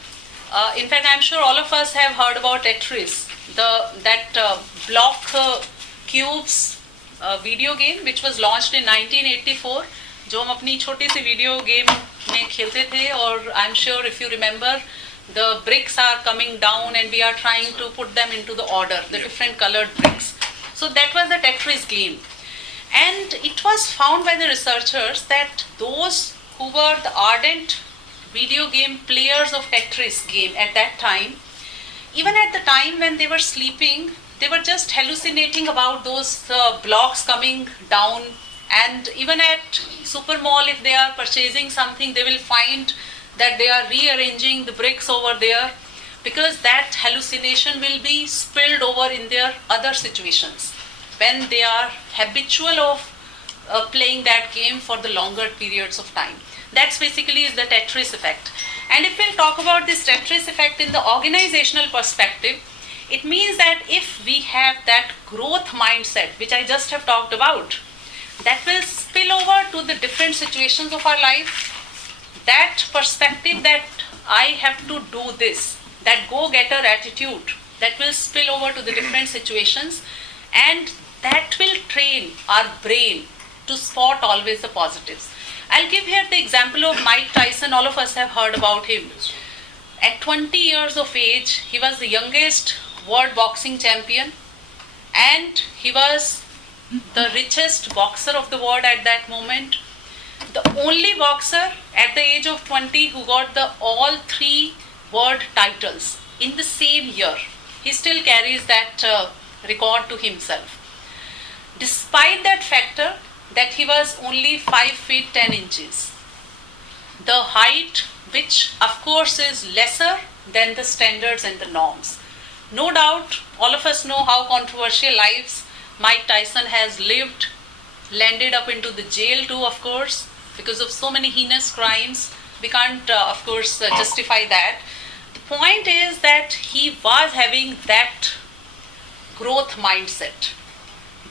In fact, I'm sure all of us have heard about Tetris, that block cubes video game which was launched in 1984, जो हम अपनी छोटी सी video game में खेलते थे. और I'm sure if you remember, the bricks are coming down and we are trying to put them into the order, the different colored bricks. So that was the Tetris game. And it was found by the researchers that those who were the ardent video game players of Tetris game at that time, even at the time when they were sleeping, they were just hallucinating about those blocks coming down. And even at super mall, if they are purchasing something, they will find that they are rearranging the bricks over there, because that hallucination will be spilled over in their other situations. when they are habitual of playing that game for the longer periods of time. That's basically is the Tetris effect. And if we'll talk about this Tetris effect in the organizational perspective, it means that if we have that growth mindset, which I just have talked about, that will spill over to the different situations of our life. That perspective that I have to do this, that go-getter attitude, that will spill over to the different situations, and that will train our brain to spot always the positives. I'll give here the example of Mike Tyson. All of us have heard about him. At 20 years of age, he was the youngest world boxing champion, and he was the richest boxer of the world at that moment. The only boxer at the age of 20 who got the all 3 world titles in the same year. He still carries that record to himself. Despite that factor that he was only 5 feet 10 inches. The height, which of course is lesser than the standards and the norms. No doubt, all of us know how controversial lives Mike Tyson has lived, landed up into the jail too, of course, because of so many heinous crimes. We can't, of course, justify that. The point is that he was having that growth mindset,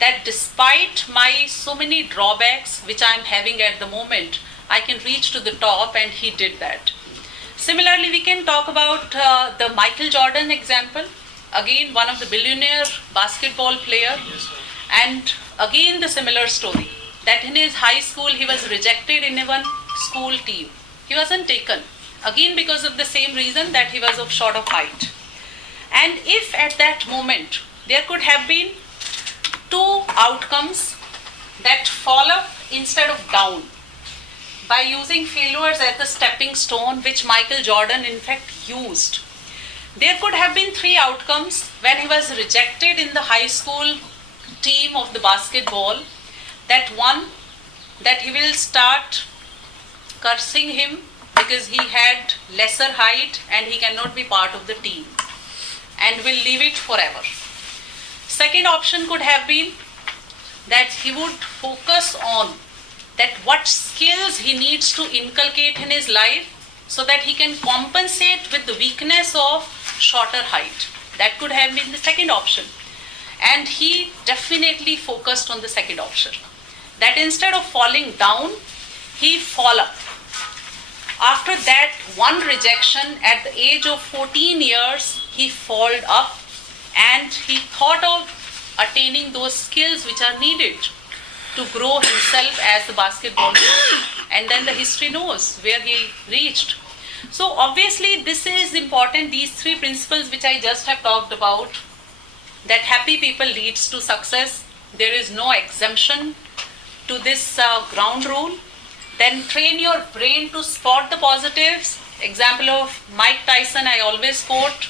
that despite my so many drawbacks which I am having at the moment, I can reach to the top, and he did that. Similarly, we can talk about the Michael Jordan example. Again, one of the billionaire basketball player, and again the similar story, that in his high school he was rejected in one school team. He wasn't taken, again because of the same reason, that he was of short of height. And if at that moment there could have been 2 outcomes, that fall up instead of down, by using failures as the stepping stone, which Michael Jordan in fact used. There could have been 3 outcomes when he was rejected in the high school team of the basketball. That one, that he will start cursing him because he had lesser height and he cannot be part of the team, and will leave it forever. Second option could have been that he would focus on that what skills he needs to inculcate in his life so that he can compensate with the weakness of shorter height. That could have been the second option. And he definitely focused on the second option. That instead of falling down, he fall up. After that one rejection at the age of 14 years, he followed up, and he thought of attaining those skills which are needed to grow himself as a basketball player. And then the history knows where he reached. So obviously this is important, these 3 principles which I just have talked about, that happy people leads to success. There is no exemption to this ground rule. Then train your brain to spot the positives. Example of Mike Tyson I always quote.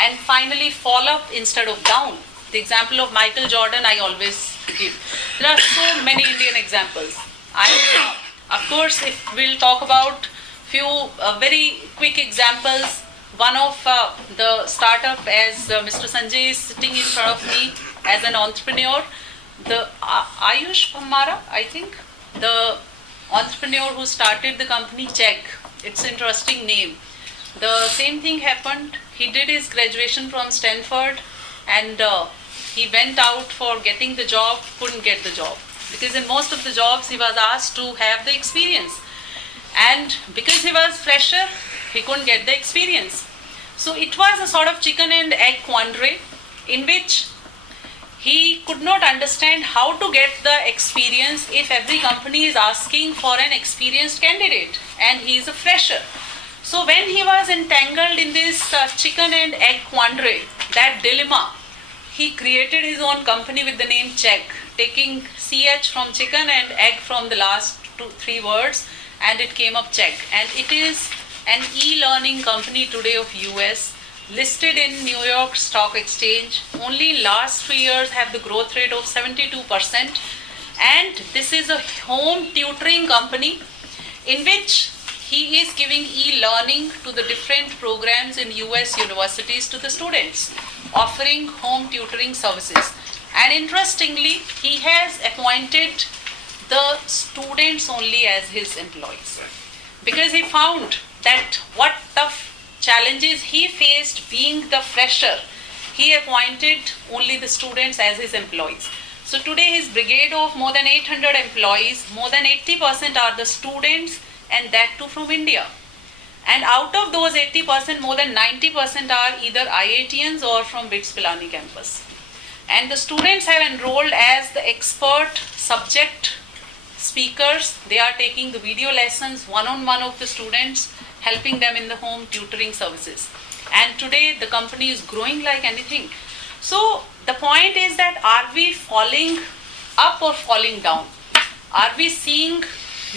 And finally fall up instead of down. The example of Michael Jordan I always give. There are so many Indian examples. Of course, if we'll talk about few very quick examples, one of the startup, as Mr. Sanjay is sitting in front of me as an entrepreneur, the Ayush Pamara, I think, the entrepreneur who started the company Check. It's an interesting name. The same thing happened. He did his graduation from Stanford, and he went out for getting the job, couldn't get the job. Because in most of the jobs he was asked to have the experience. And because he was fresher, he couldn't get the experience. So it was a sort of chicken and egg quandary in which he could not understand how to get the experience if every company is asking for an experienced candidate and he is a fresher. So when he was entangled in this chicken and egg quandary, that dilemma, he created his own company with the name Check, taking CH from chicken and egg from the last 2-3 words, and it came up Check. And it is an e-learning company today of US, listed in New York Stock Exchange. Only last 3 years have the growth rate of 72%. And this is a home tutoring company in which he is giving e-learning to the different programs in US universities to the students, offering home tutoring services. And interestingly, he has appointed the students only as his employees. Because he found that what tough challenges he faced being the fresher, he appointed only the students as his employees. So today his brigade of more than 800 employees, more than 80% are the students, and that too from India. And out of those 80%, more than 90% are either IITians or from BITS Pilani campus. And the students have enrolled as the expert subject speakers. They are taking the video lessons one-on-one of the students, helping them in the home tutoring services. And today the company is growing like anything. So the point is that, are we falling up or falling down? Are we seeing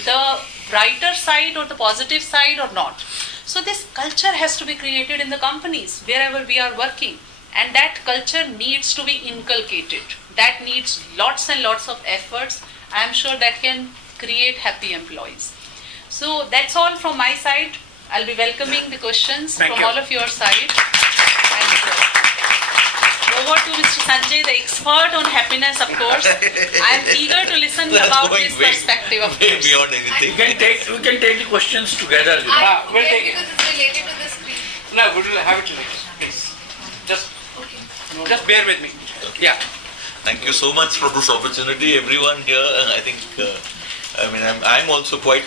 the brighter side or the positive side or not? So this culture has to be created in the companies wherever we are working, and that culture needs to be inculcated. That needs lots and lots of efforts. I am sure that can create happy employees. So that's all from my side. I'll be welcoming the questions from all of your side. And over to Mr. Sanjay, the expert on happiness, of course. I am eager to listen about his perspective, of way course. beyond anything. We can take the questions together. You know. I we'll forget take it. because it's related to the screen. No, we will have it later, please. Just bear with me. Yeah. Thank you so much for this opportunity, everyone here. I think, I'm also quite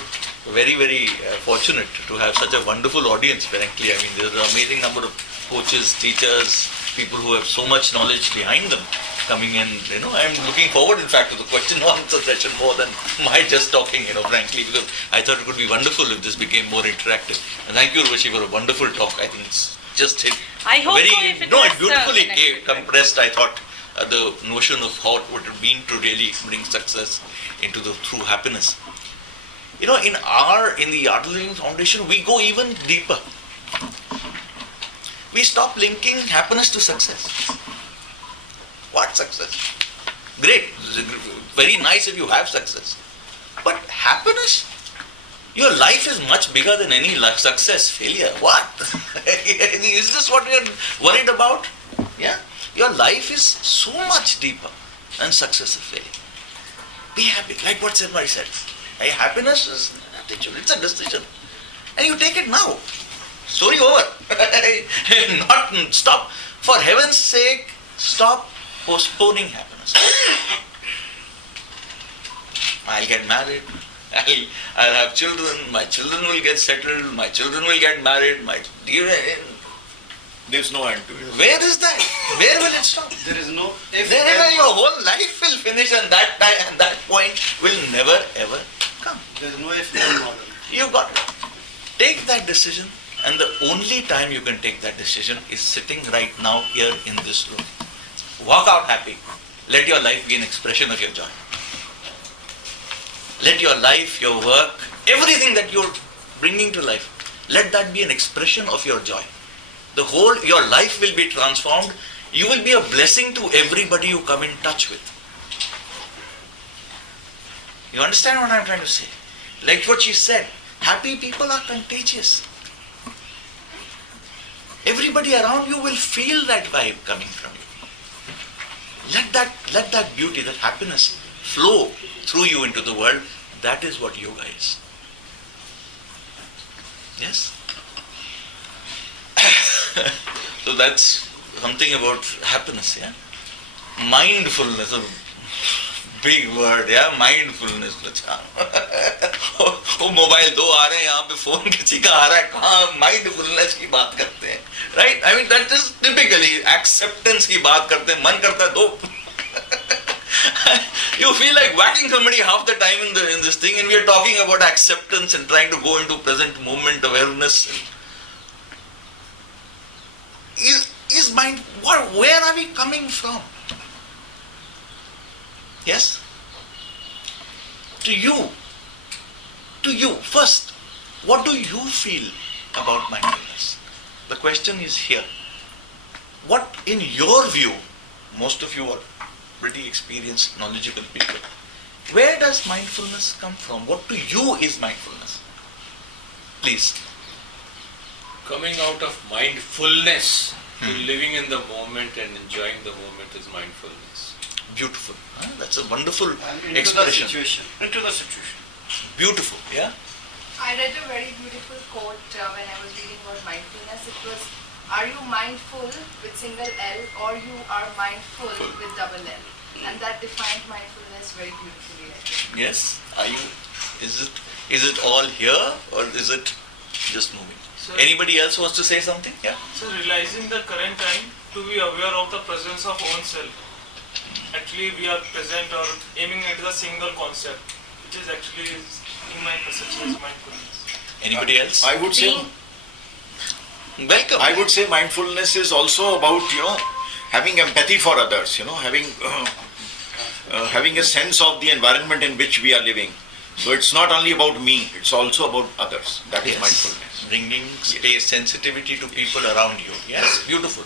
very, very fortunate to have such a wonderful audience, frankly. I mean, there's an amazing number of coaches, teachers, people who have so much knowledge behind them coming in. I'm looking forward, in fact, to the question and answer session more than my just talking, frankly, because I thought it would be wonderful if this became more interactive. And thank you, Urvashi, for a wonderful talk. I think it's just hit I hope very, so, if it no, was, it beautifully connected. compressed, I thought, the notion of how it would have been to really bring success into the through happiness. In the Art of Living Foundation, we go even deeper. We stop linking happiness to success. What success? Great, very nice if you have success. But happiness? Your life is much bigger than any success, failure. What? Is this what we are worried about? Yeah? Your life is so much deeper than success or failure. Be happy, like what somebody said. Happiness is an attitude, it's a decision. And you take it now. Story over. Not stop. For heaven's sake, stop postponing happiness. I'll get married. I'll have children. My children will get settled. My children will get married. There's no end to it. Where is that? Where will it stop? There is no Your whole life will finish, and that time and that point will never ever come. There is no if-then model. You got to take that decision, and the only time you can take that decision is sitting right now here in this room. Walk out happy. Let your life be an expression of your joy. Let your life, your work, everything that you're bringing to life, let that be an expression of your joy. Your life will be transformed. You will be a blessing to everybody you come in touch with. You understand what I'm trying to say? Like what she said, happy people are contagious. Everybody around you will feel that vibe coming from you. Let that beauty, that happiness flow through you into the world. That is what yoga is. Yes? So that's something about happiness, yeah? Mindfulness, a big word, yeah? Mindfulness. वो mobile दो आ रहे हैं यहाँ पे phone किसी का आ रहा है कहाँ mindfulness की बात करते हैं, right? I mean that is typically acceptance की बात करते हैं, मन करता है दो. You feel like whacking somebody half the time in this thing, and we are talking about acceptance and trying to go into present moment awareness. Is mind, where are we coming from? Yes? To you, first, what do you feel about mindfulness? The question is here. What, in your view, most of you are pretty experienced, knowledgeable people, where does mindfulness come from? What to you is mindfulness? Please. Coming out of mindfulness to living in the moment and enjoying the moment is mindfulness. Beautiful. That's a wonderful Into expression. the situation. Into the situation. Beautiful. Yeah. I read a very beautiful quote when I was reading about mindfulness. It was, are you mindful with single L or you are mindful with double L? And that defined mindfulness very beautifully, I think. Yes. Are you? Is it all here or is it just moving? Anybody else wants to say something? Yeah. So realizing the current time to be aware of the presence of own self. Actually, we are present or aiming at the single concept, which is actually, in my perception, is mindfulness. Anybody else? I would say, welcome. I would say mindfulness is also about, having empathy for others, having a sense of the environment in which we are living. So it's not only about me, it's also about others. That is mindfulness. Bringing space, sensitivity to people around you. Yes, beautiful.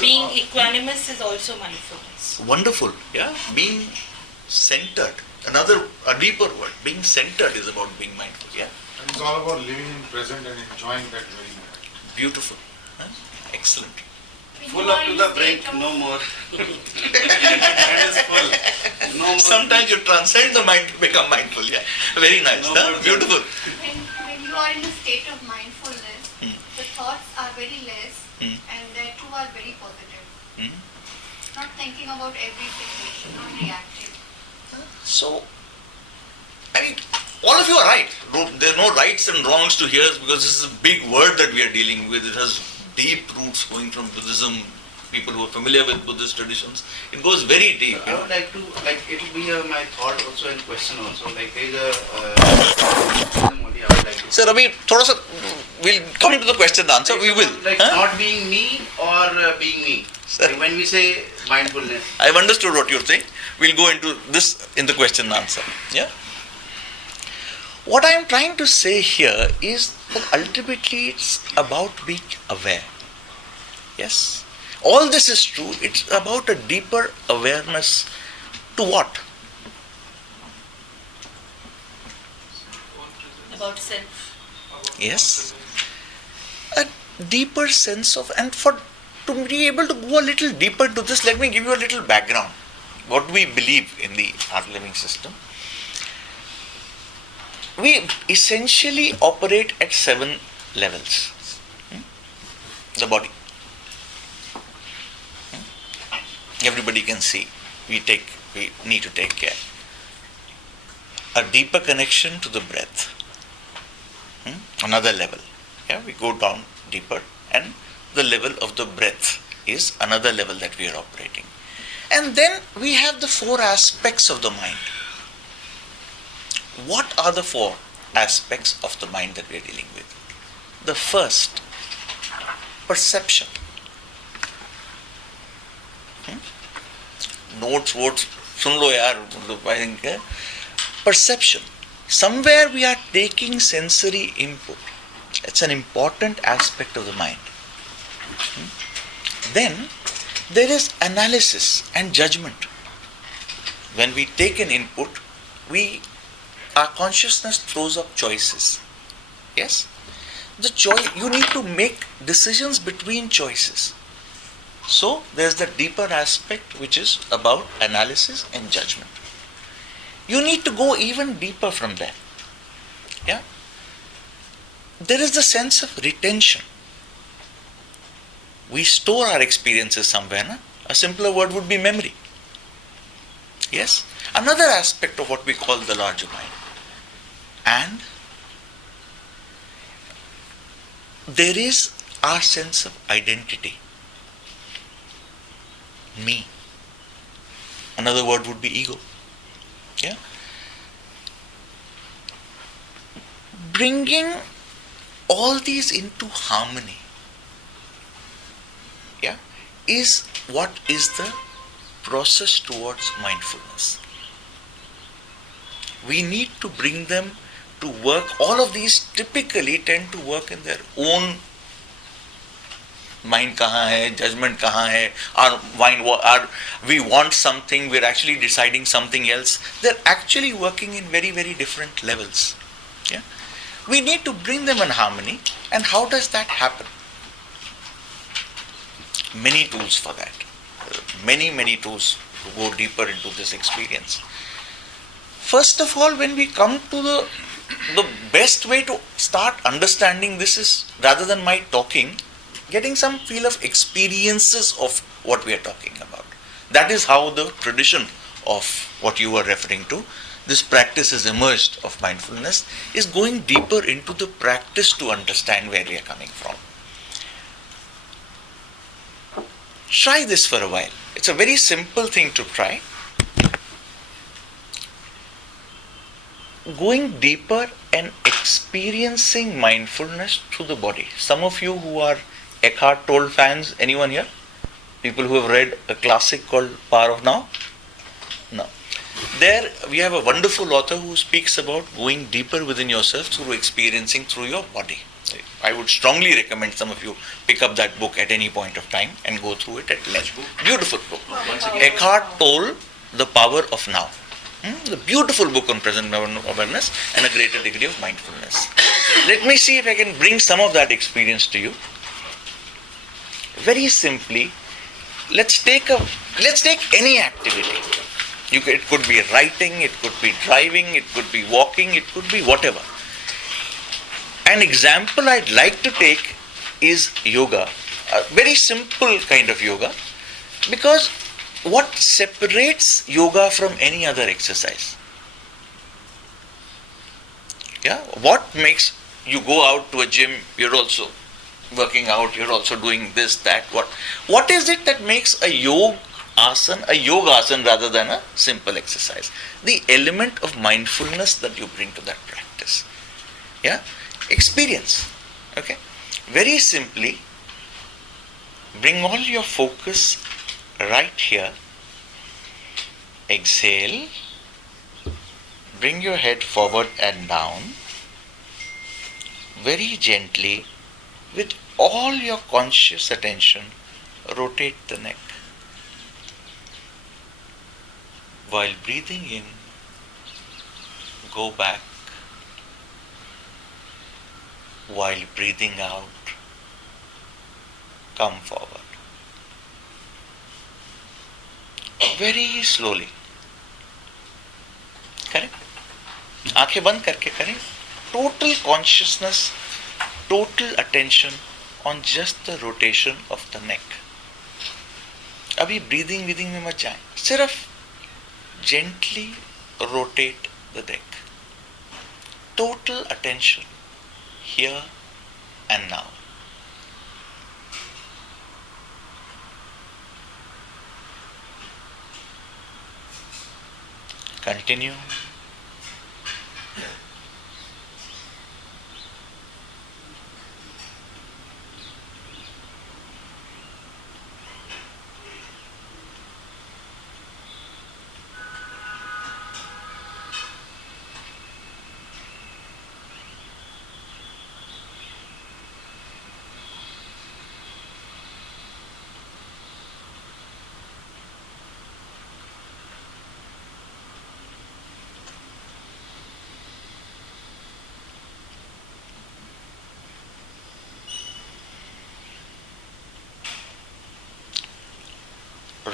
Being equanimous is also mindfulness. Wonderful. Yeah, being centered. A deeper word. Being centered is about being mindful. Yeah. And it's all about living in present and enjoying that very moment. Beautiful. Excellent. Full up to the brink, no more. That is full. No more. Sometimes you transcend the mind to become mindful. Yeah. Very nice. Beautiful. When you are in a state of mindfulness, the thoughts are very less and they too are very positive. Not thinking about every situation, not reacting. So, all of you are right. There are no rights and wrongs to hear because this is a big word that we are dealing with. It has deep roots going from Buddhism. People who are familiar with Buddhist traditions, it goes very deep. I would like to, it will be my thought also and question also. There is a Modi, I would like to. Sir, Ravi, we'll come to the question and answer. We will. Not being me or being me. Sir. When we say mindfulness. I've understood what you're saying. We'll go into this in the question and answer. Yeah. What I am trying to say here is that ultimately it's about being aware. Yes. All this is true. It's about a deeper awareness to what? About self. Yes. A deeper sense of, and to be able to go a little deeper into this, let me give you a little background. What we believe in the art living system. We essentially operate at 7 levels. The body. Everybody can see. We need to take care. A deeper connection to the breath. Another level. Yeah, we go down deeper, and the level of the breath is another level that we are operating. And then we have the 4 aspects of the mind. What are the 4 aspects of the mind that we are dealing with? The first, perception. Notes, sun lo yaar, I think. Perception. Somewhere we are taking sensory input. It's an important aspect of the mind. Then there is analysis and judgment. When we take an input, our consciousness throws up choices. Yes? You need to make decisions between choices. So there's the deeper aspect which is about analysis and judgment. You need to go even deeper from there. Yeah? There is the sense of retention. We store our experiences somewhere. Na? A simpler word would be memory. Yes? Another aspect of what we call the larger mind. And there is our sense of identity. Me. Another word would be ego. Yeah? Bringing all these into harmony, yeah, is what is the process towards mindfulness. We need to bring them to work. All of these typically tend to work in their own mind. Kahan hai, judgment kahan hai, we want something, we're actually deciding something else. They're actually working in very, very different levels. Yeah? We need to bring them in harmony. And how does that happen? Many tools for that. Many tools go deeper into this experience. First of all, when we come to the best way to start understanding this is, rather than my talking, getting some feel of experiences of what we are talking about. That is how the tradition of what you were referring to, this practice has emerged of mindfulness, is going deeper into the practice to understand where we are coming from. Try this for a while. It's a very simple thing to try. Going deeper and experiencing mindfulness through the body. Some of you who are Eckhart Tolle fans, anyone here? People who have read a classic called Power of Now? No. There we have a wonderful author who speaks about going deeper within yourself through experiencing through your body. I would strongly recommend some of you pick up that book at any point of time and go through it at length. Beautiful book. Eckhart Tolle, The Power of Now. The beautiful book on present awareness and a greater degree of mindfulness. Let me see if I can bring some of that experience to you. Very simply, let's take any activity. It could be writing, it could be driving, it could be walking, it could be whatever. An example I'd like to take is yoga, a very simple kind of yoga, because what separates yoga from any other exercise? Yeah, what makes you go out to a gym, you're also working out, you're also doing this, that, what is it that makes a yoga asana rather than a simple exercise? The element of mindfulness that you bring to that practice. Yeah, experience. Okay, very simply, bring all your focus right here. Exhale. Bring your head forward and down. Very gently, with all your conscious attention, rotate the neck. While breathing in, go back. While breathing out, come forward. Very slowly. Correct? आंखें बंद करके करें. Total consciousness, total attention on just the rotation of the neck. अभी breathing में मत जाएं. सिर्फ gently rotate the neck. Total attention here and now. Continue.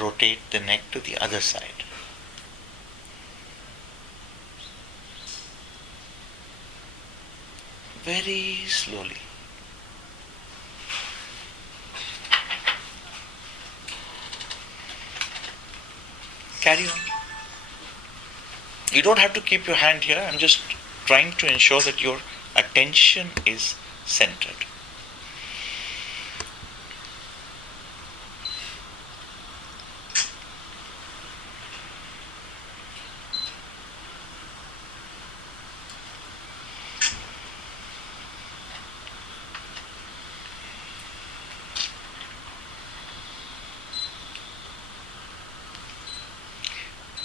Rotate the neck to the other side. Very slowly. Carry on. You don't have to keep your hand here. I'm just trying to ensure that your attention is centered.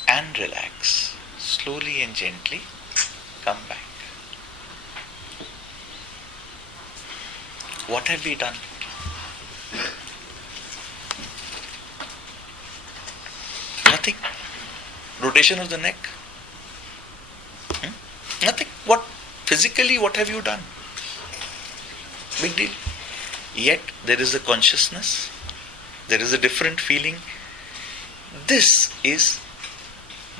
And relax. Slowly and gently come back. What have we done? Nothing. Rotation of the neck. Nothing. Physically, what have you done? Big deal. Yet there is a consciousness. There is a different feeling. This is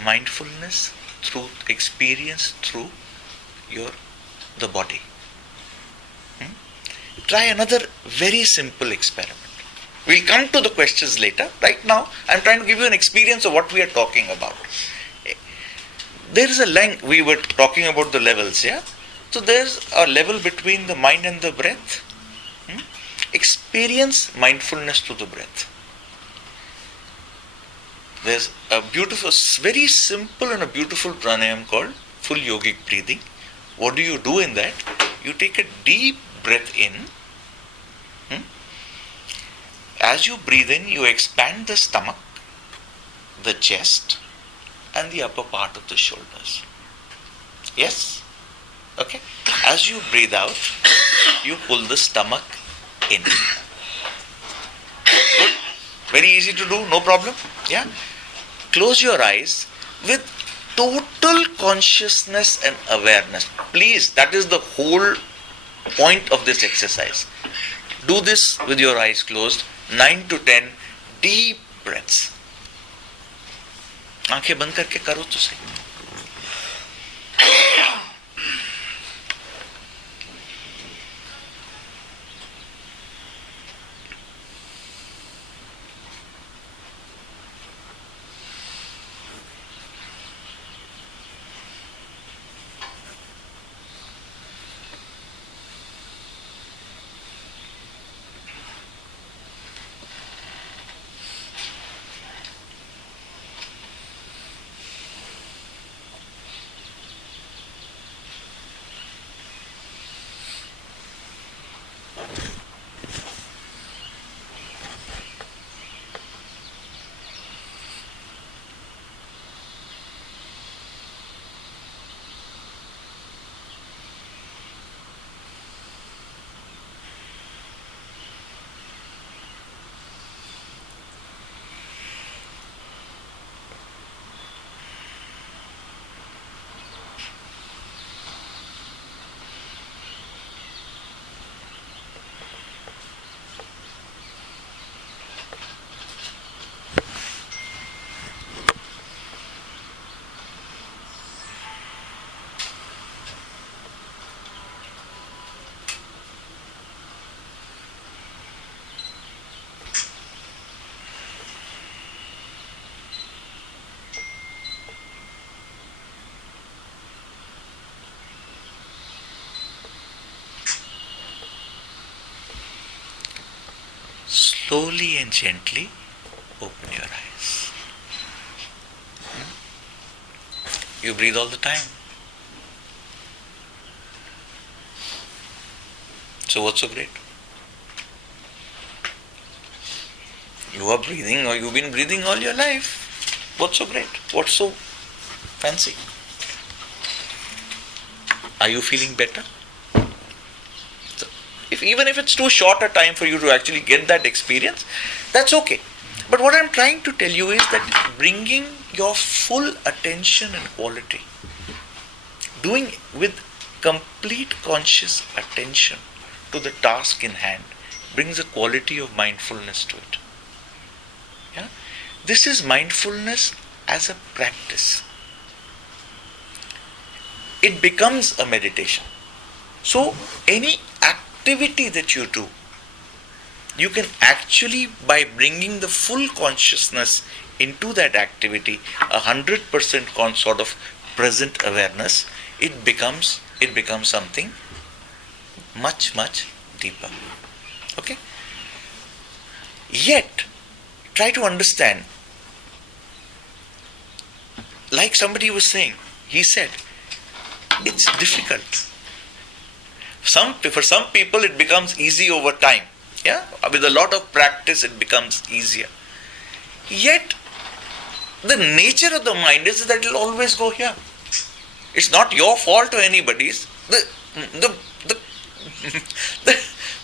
mindfulness through experience through the body. Try another very simple experiment. We'll come to the questions later. Right now, I'm trying to give you an experience of what we are talking about. There is a length, we were talking about the levels, yeah? So there's a level between the mind and the breath. Experience mindfulness through the breath. There's a beautiful, very simple and a beautiful pranayam called full yogic breathing. What do you do in that? You take a deep breath in. As you breathe in, you expand the stomach, the chest, and the upper part of the shoulders. Yes? Okay? As you breathe out, you pull the stomach in. Good? Very easy to do, no problem. Yeah? Close your eyes with total consciousness and awareness. Please, that is the whole point of this exercise. Do this with your eyes closed. 9 to 10 deep breaths. आंखें बंद करके करो तो सही. Slowly and gently open your eyes. You breathe all the time. So what's so great? You are breathing, or you've been breathing all your life. What's so great? What's so fancy? Are you feeling better? Even if it's too short a time for you to actually get that experience, that's okay. But what I'm trying to tell you is that bringing your full attention and quality, doing with complete conscious attention to the task in hand, brings a quality of mindfulness to it. Yeah? This is mindfulness as a practice. It becomes a meditation. So any activity that you do, you can actually, by bringing the full consciousness into that activity, 100% sort of present awareness, it becomes something much, much deeper. Okay? Yet, try to understand, like somebody was saying, he said, it's difficult. For some people it becomes easy over time. Yeah? With a lot of practice it becomes easier. Yet, the nature of the mind is that it will always go here. It's not your fault or anybody's. That's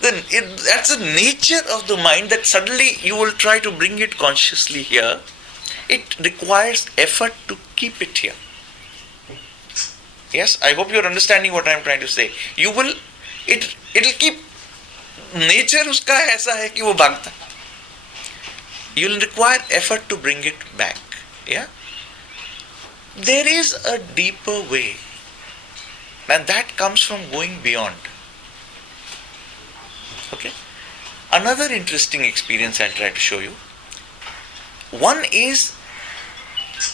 the nature of the mind, that suddenly you will try to bring it consciously here. It requires effort to keep it here. Yes, I hope you're understanding what I'm trying to say. It'll keep, nature उसका ऐसा है कि वो भागता. You'll require effort to bring it back. Yeah? There is a deeper way, and that comes from going beyond. Okay? Another interesting experience I'll try to show you. One is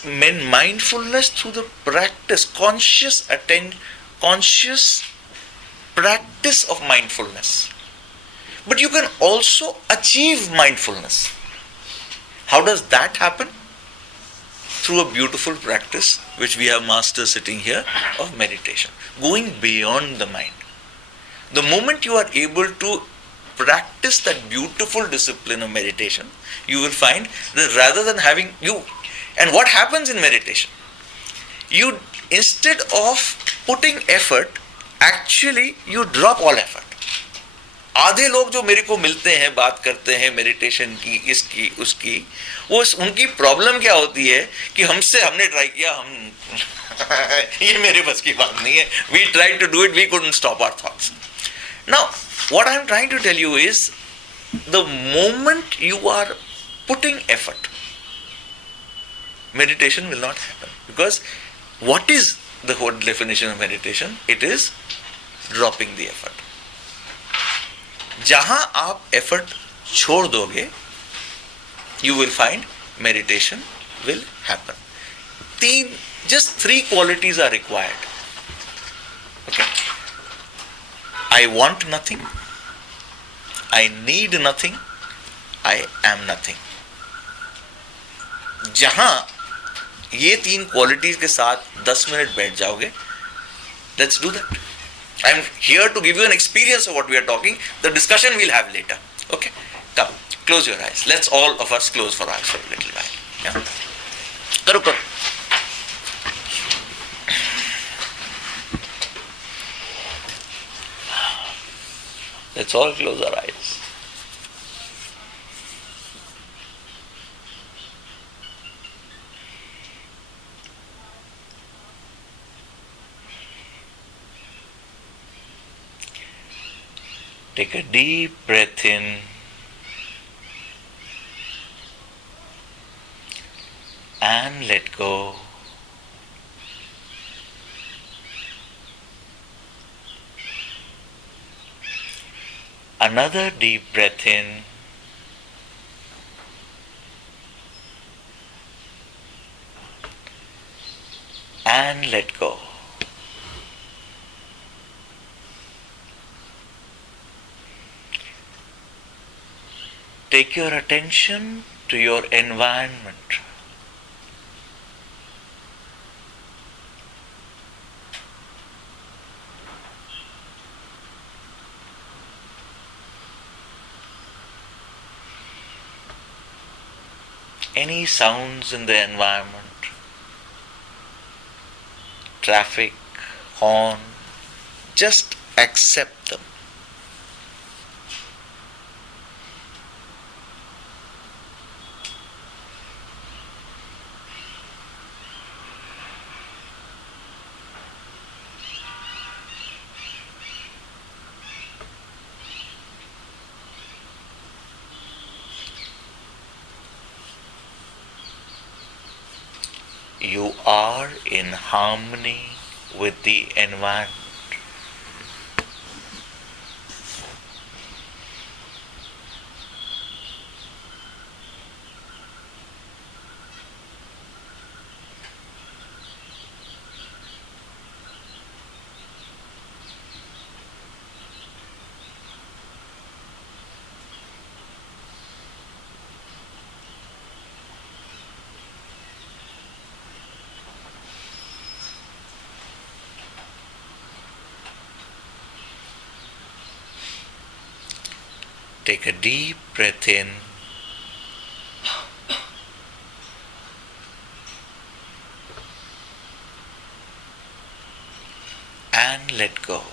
mindfulness through the practice, conscious practice of mindfulness. But you can also achieve mindfulness. How does that happen? Through a beautiful practice which we have masters sitting here of meditation, going beyond the mind. The moment you are able to practice that beautiful discipline of meditation, you will find that rather than having you, and what happens in meditation, you, instead of putting effort, actually you drop all effort. आधे लोग जो मेरे को मिलते हैं, बात करते हैं मेडिटेशन की, इसकी उसकी, वो उनकी प्रॉब्लम क्या होती है कि हमने ट्राई किया, हम ये मेरे बस की बात नहीं है, we tried to do it, we couldn't stop our thoughts. Now what I am trying to tell you is, the moment you are putting effort, meditation will not happen. Because what is the whole definition of meditation? It is dropping the effort. जहां आप effort छोड़ दोगे, you will find meditation will happen. Just three qualities are required. Okay? I want nothing, I need nothing, I am nothing. जहां ये तीन qualities के साथ 10 minute बैठ जाओगे, let's do that. I am here to give you an experience of what we are talking. The discussion we'll have later. Okay? Come, close your eyes. Let's all of us close for eyes for a little while. Yeah? Karo. Let's all close our eyes. Take a deep breath in and let go. Another deep breath in and let go. Take your attention to your environment. Any sounds in the environment, traffic, horn, just accept them. You are in harmony with the environment. Take a deep breath in and let go.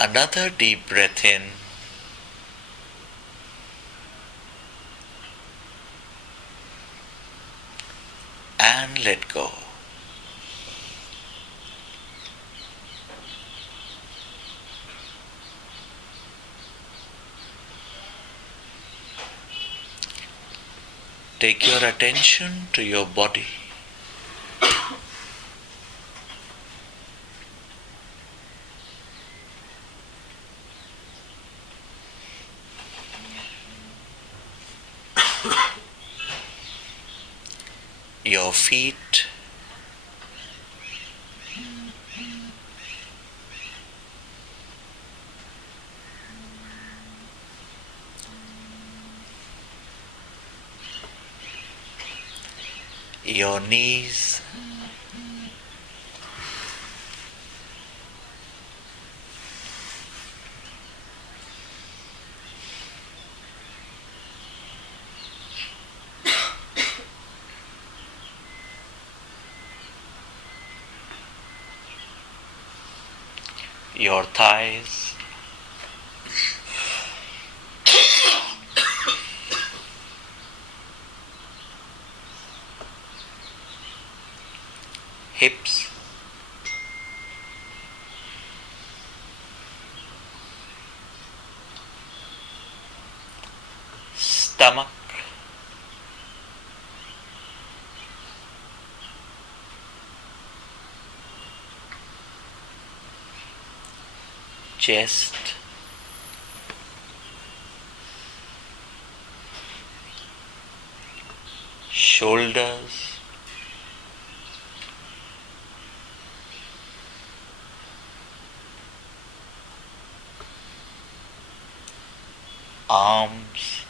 Another deep breath in and let go. Take your attention to your body. Your feet, your knees, your thighs, hips, stomach, chest, shoulders, arms,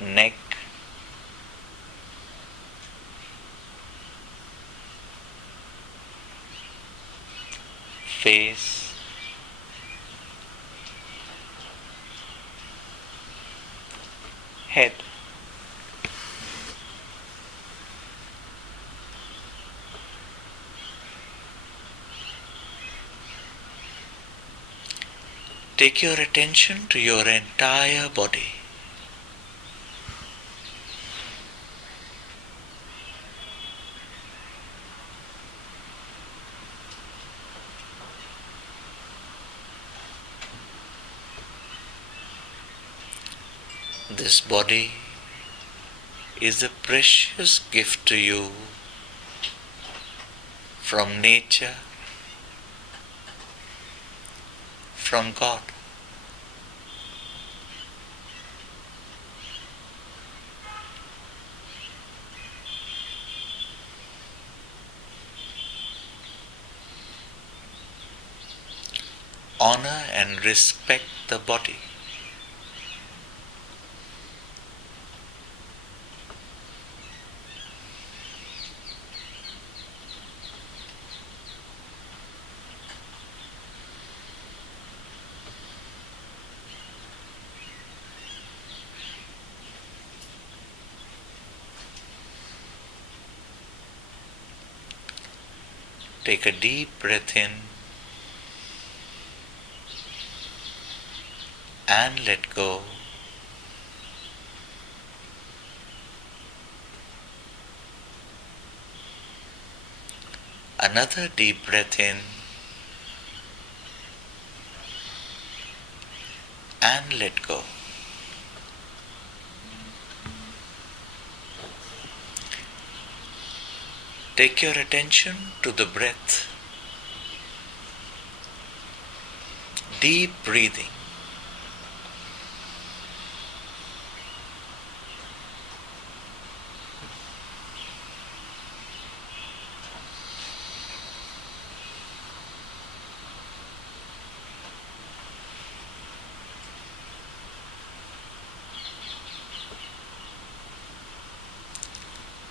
neck, face, head. Take your attention to your entire body. This body is a precious gift to you from nature, from God. Honor and respect the body. Take a deep breath in and let go. Another deep breath in and let go. Take your attention to the breath. Deep breathing.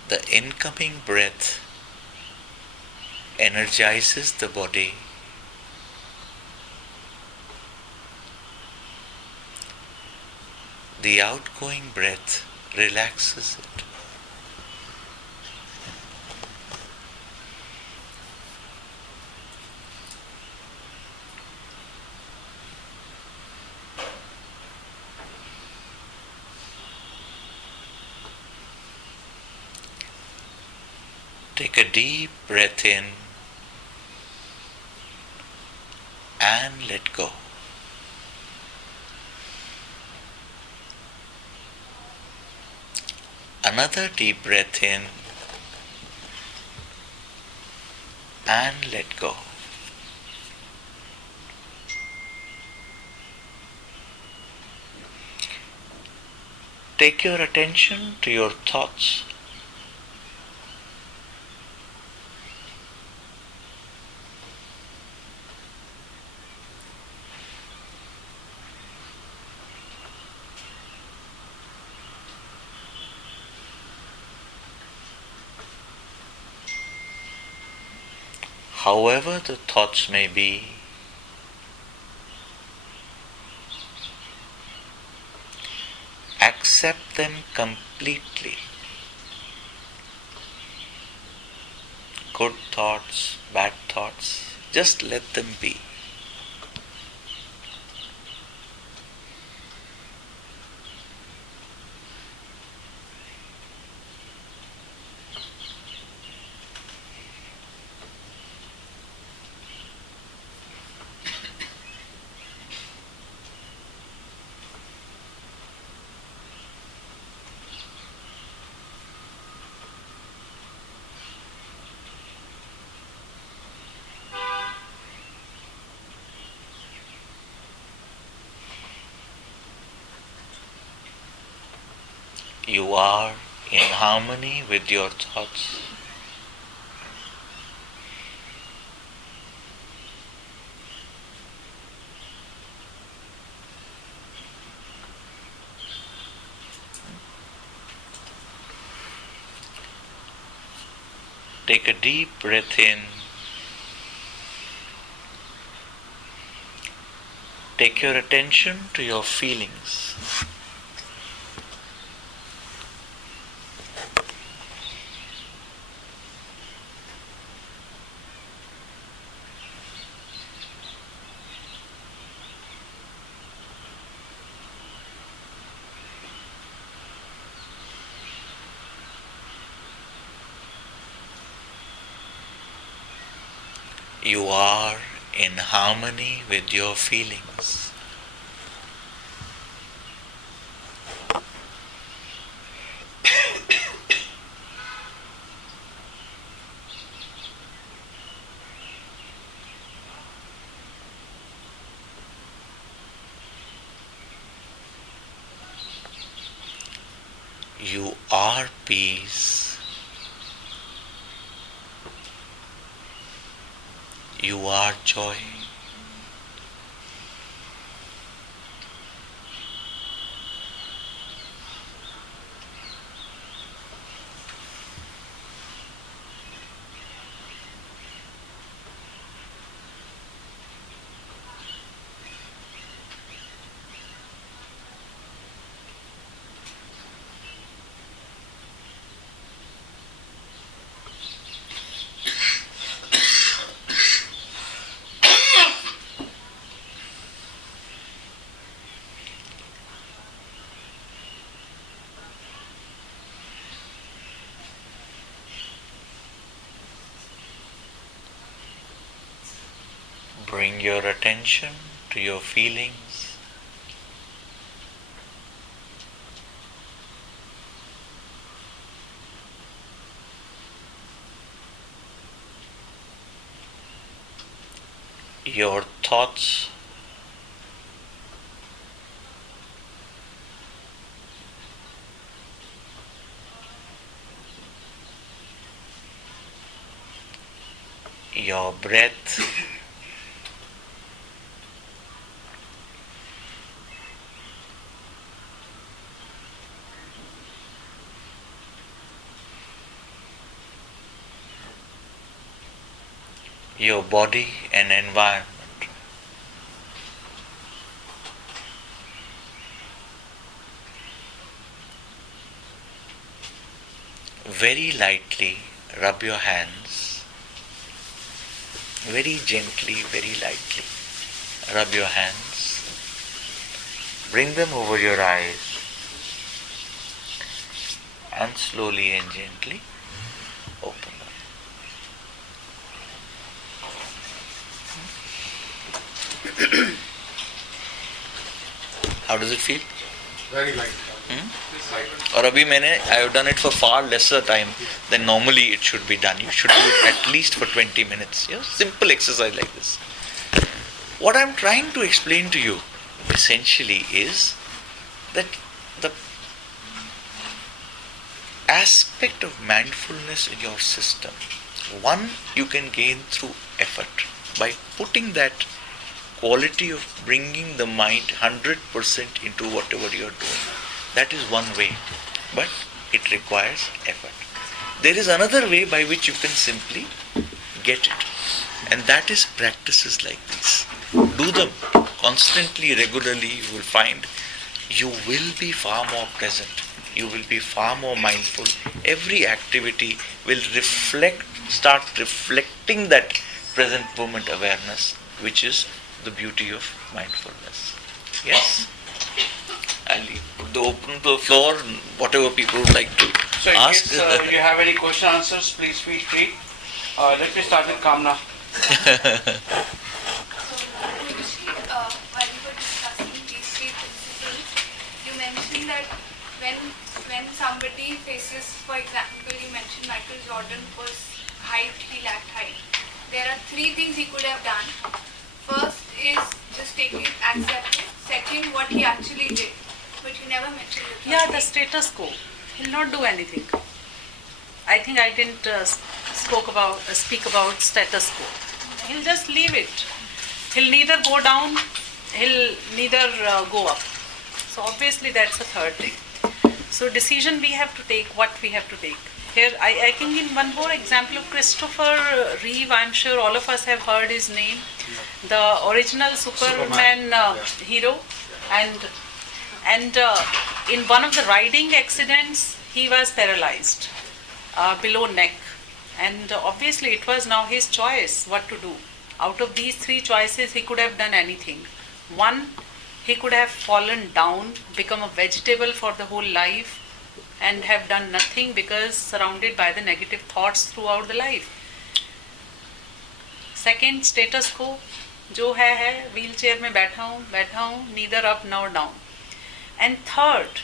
The incoming breath energizes the body. The outgoing breath relaxes it. Take a deep breath in let go. Another deep breath in and let go. Take your attention to your thoughts. However the thoughts may be, accept them completely. Good thoughts, bad thoughts, just let them be. You are in harmony with your thoughts. Take a deep breath in. Take your attention to your feelings. You are in harmony with your feelings. You are peace. You are joy. Bring your attention to your feelings. Your thoughts. Your breath. Your body and environment. Very lightly rub your hands. Very gently, very lightly rub your hands. Bring them over your eyes and slowly and gently open them. How does it feel? Very light. और अभी I have done it for far lesser time than normally it should be done. You should do it at least for 20 minutes. Simple exercise like this. What I'm trying to explain to you essentially is that the aspect of mindfulness in your system, one you can gain through effort by putting that quality of bringing the mind 100% into whatever you are doing. That is one way, but it requires effort. There is another way by which you can simply get it, and that is practices like these. Do them constantly, regularly. You will find you will be far more present. You will be far more mindful. Every activity will start reflecting that present moment awareness, which is the beauty of mindfulness. Yes? I'll leave open the floor, whatever people would like to So in ask. case you have any question answers, please feel free. Let me start with Kamna. While you were discussing these three principles, you mentioned that when somebody faces, for example, you mentioned Michael Jordan was height, he lacked height. There are three things he could have done. First is just take it, accept it. Second, what he actually did. But you never mentioned it. Yeah, the status quo. He'll not do anything. I think I didn't speak about status quo. He'll just leave it. He'll neither go down, he'll neither go up. So obviously that's the third thing. So decision we have to take, what we have to take. Here I think in one more example of Christopher Reeve, I'm sure all of us have heard his name, the original Superman hero, and in one of the riding accidents he was paralyzed below neck, and obviously it was now his choice what to do. Out of these three choices he could have done anything. One, he could have fallen down, become a vegetable for the whole life, and have done nothing because surrounded by the negative thoughts throughout the life. Second, status quo, जो है wheelchair में बैठा हूँ, neither up nor down. And third,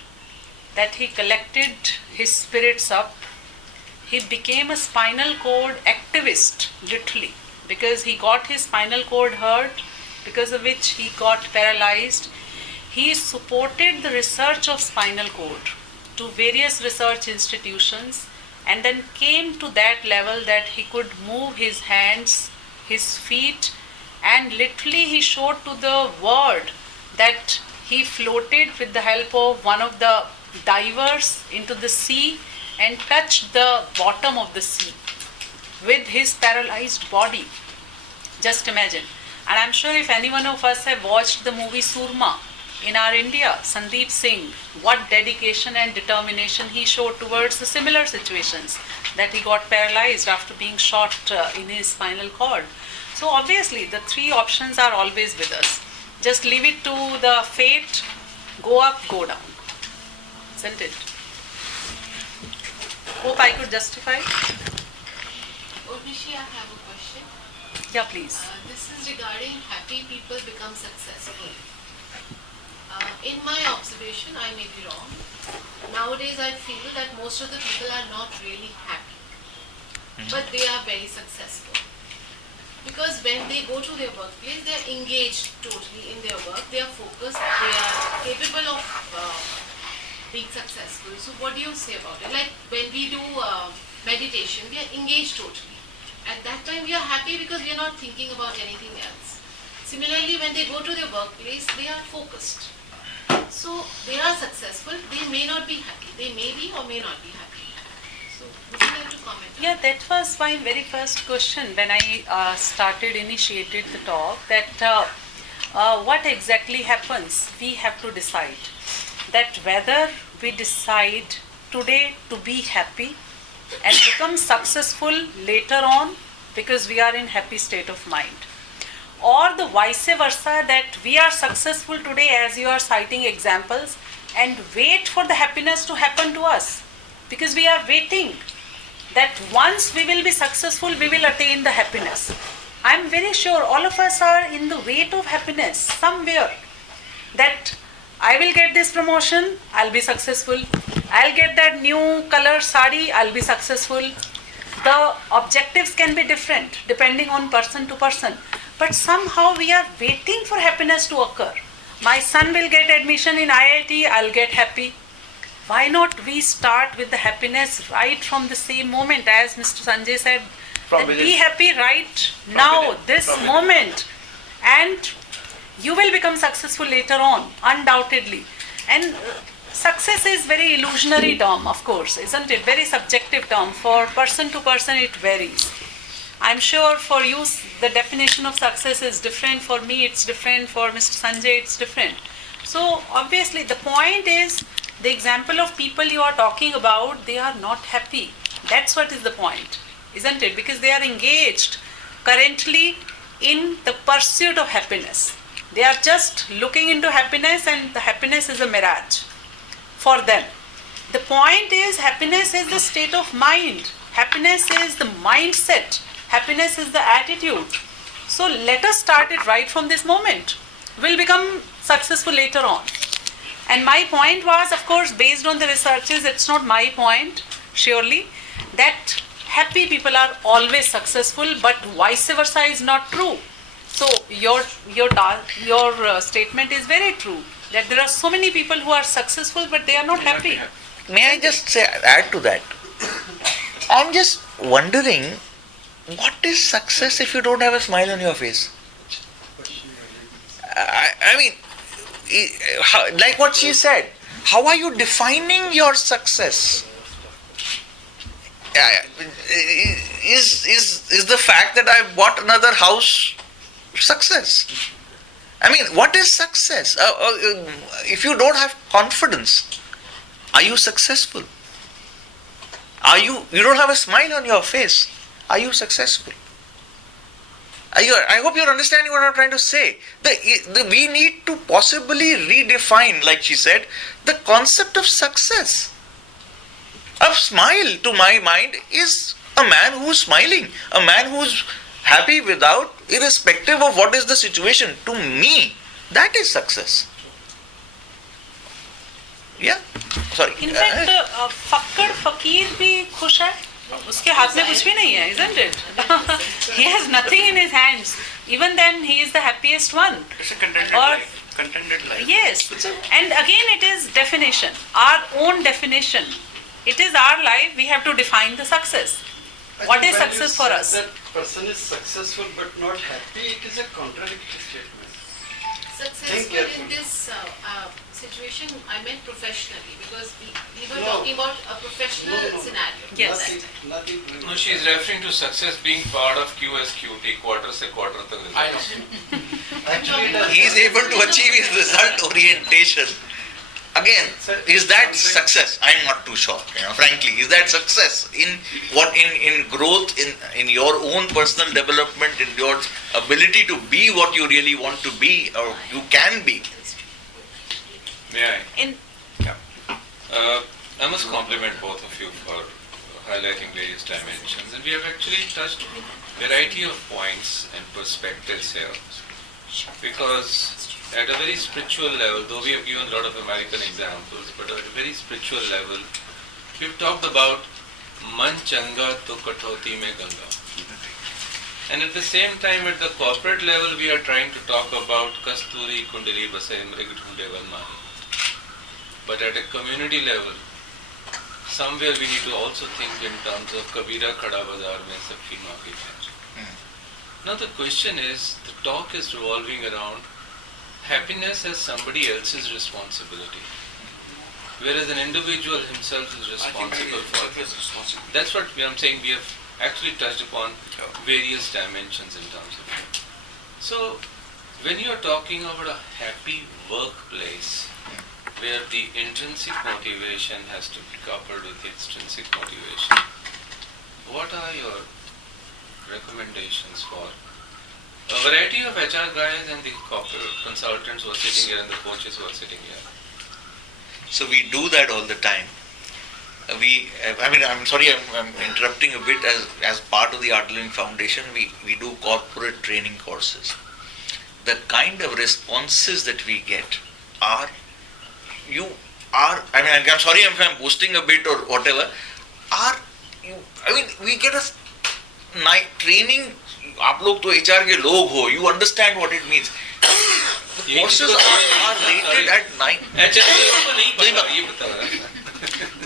that he collected his spirits up. He became a spinal cord activist, literally, because he got his spinal cord hurt, because of which he got paralyzed. He supported the research of spinal cord to various research institutions, and then came to that level that he could move his hands, his feet, and literally he showed to the world that he floated with the help of one of the divers into the sea and touched the bottom of the sea with his paralyzed body. Just imagine. And I'm sure if any one of us have watched the movie Surma in our India, Sandeep Singh, what dedication and determination he showed towards the similar situations, that he got paralyzed after being shot in his spinal cord. So obviously the three options are always with us. Just leave it to the fate, go up, go down. Isn't it? Hope I could justify. Urvashi, I have a question. Yeah, please. This is regarding happy people become successful. In my observation, I may be wrong. Nowadays, I feel that most of the people are not really happy, but they are very successful. Because when they go to their workplace, they are engaged totally in their work. They are focused. They are capable of being successful. So, what do you say about it? Like when we do meditation, we are engaged totally. At that time, we are happy because we are not thinking about anything else. Similarly, when they go to their workplace, they are focused. So they are successful. They may not be happy. They may be or may not be happy. So would you like to comment? Yeah, that was my very first question when I initiated the talk, that what exactly happens? We have to decide that whether we decide today to be happy and become successful later on because we are in happy state of mind, or the vice versa, that we are successful today as you are citing examples and wait for the happiness to happen to us because we are waiting that once we will be successful we will attain the happiness. I'm very sure all of us are in the weight of happiness somewhere. That I will get this promotion, I'll be successful. I'll get that new color sari, I'll be successful. The objectives can be different depending on person to person. But somehow we are waiting for happiness to occur. My son will get admission in IIT, I'll get happy. Why not we start with the happiness right from the same moment, as Mr. Sanjay said, that be happy right now, this moment, and you will become successful later on, undoubtedly. And success is very illusionary term, of course, isn't it? Very subjective term. For person to person, it varies. I'm sure for you, the definition of success is different. For me, it's different. For Mr. Sanjay, it's different. So, obviously, the point is, the example of people you are talking about, they are not happy. That's what is the point, isn't it? Because they are engaged currently in the pursuit of happiness. They are just looking into happiness, and the happiness is a mirage for them. The point is, happiness is the state of mind. Happiness is the mindset. Happiness is the attitude. So let us start it right from this moment. We'll become successful later on. And my point was, of course, based on the researches, it's not my point, surely, that happy people are always successful, but vice versa is not true. So your statement is very true, that there are so many people who are successful, but they are not happy. May I just add to that? I'm just wondering, what is success if you don't have a smile on your face? I mean, like what she said, how are you defining your success? Is the fact that I bought another house success? I mean, what is success? If you don't have confidence, are you successful? You don't have a smile on your face. Are you successful? I hope you're understanding what I'm trying to say. We need to possibly redefine, like she said, the concept of success. A smile, to my mind, is a man who's smiling, a man who's happy irrespective of what is the situation. To me, that is success. Yeah, sorry. In fact, fakkad fakir bhi khush hai. उसके हाथ में कुछ भी नहीं है, isn't it? He has nothing in his hands. Even then, he is the happiest one. It's a contented life. Contented life. Yes. And again, it is definition. Our own definition. It is our life. We have to define the success. What is success for us? That person is successful but not happy, it is a contradictory statement. Successful in this situation, I meant professionally, because we were talking about a professional scenario. Yes. No, she is referring to success being part of QSQT, quarter se quarter tak. I know. Actually, he is able to achieve his result orientation. Again, is that success? I am not too sure. Frankly, is that success in growth, in your own personal development, in your ability to be what you really want to be or you can be? May I? I must compliment both of you for highlighting various dimensions, and we have actually touched a variety of points and perspectives here. Because at a very spiritual level, though we have given a lot of American examples, but at a very spiritual level, we've talked about man changa to kathauti mein ganga. And at the same time, at the corporate level, we are trying to talk about kasturi kundali basai mrig dhunde vanmani. But at a community level, somewhere we need to also think in terms of kabira khada bazaar mein sabki maafi hai. Now the question is, the talk is revolving around happiness as somebody else's responsibility, whereas an individual himself is responsible for it. That's what I'm saying. We have actually touched upon various dimensions in terms of it. So, when you are talking about a happy workplace, where the intrinsic motivation has to be coupled with the extrinsic motivation, what are your recommendations for a variety of HR guys and the corporate consultants who are sitting here and the coaches who are sitting here? So we do that all the time. I'm sorry, I'm interrupting a bit. As part of the Art Living Foundation, we do corporate training courses. The kind of responses that we get are, I'm sorry if I'm boasting a bit or whatever, we get a night training. आप लोग तो HR के लोग हो, you understand what it means. The courses are rated at 9.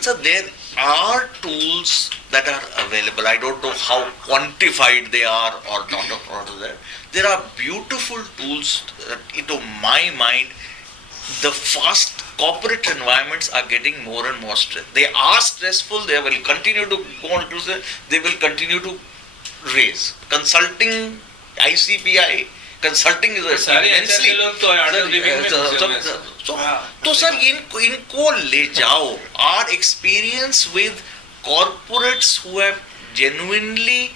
So there are tools that are available. I don't know how quantified they are or not. There are beautiful tools that, to my mind, the fast corporate environments are getting more and more stressed. They are stressful. They will continue to go on to say, they will continue to raise. Consulting, ICPI, consulting is immensely. So sir, इनको ले जाओ. Our experience with corporates who have genuinely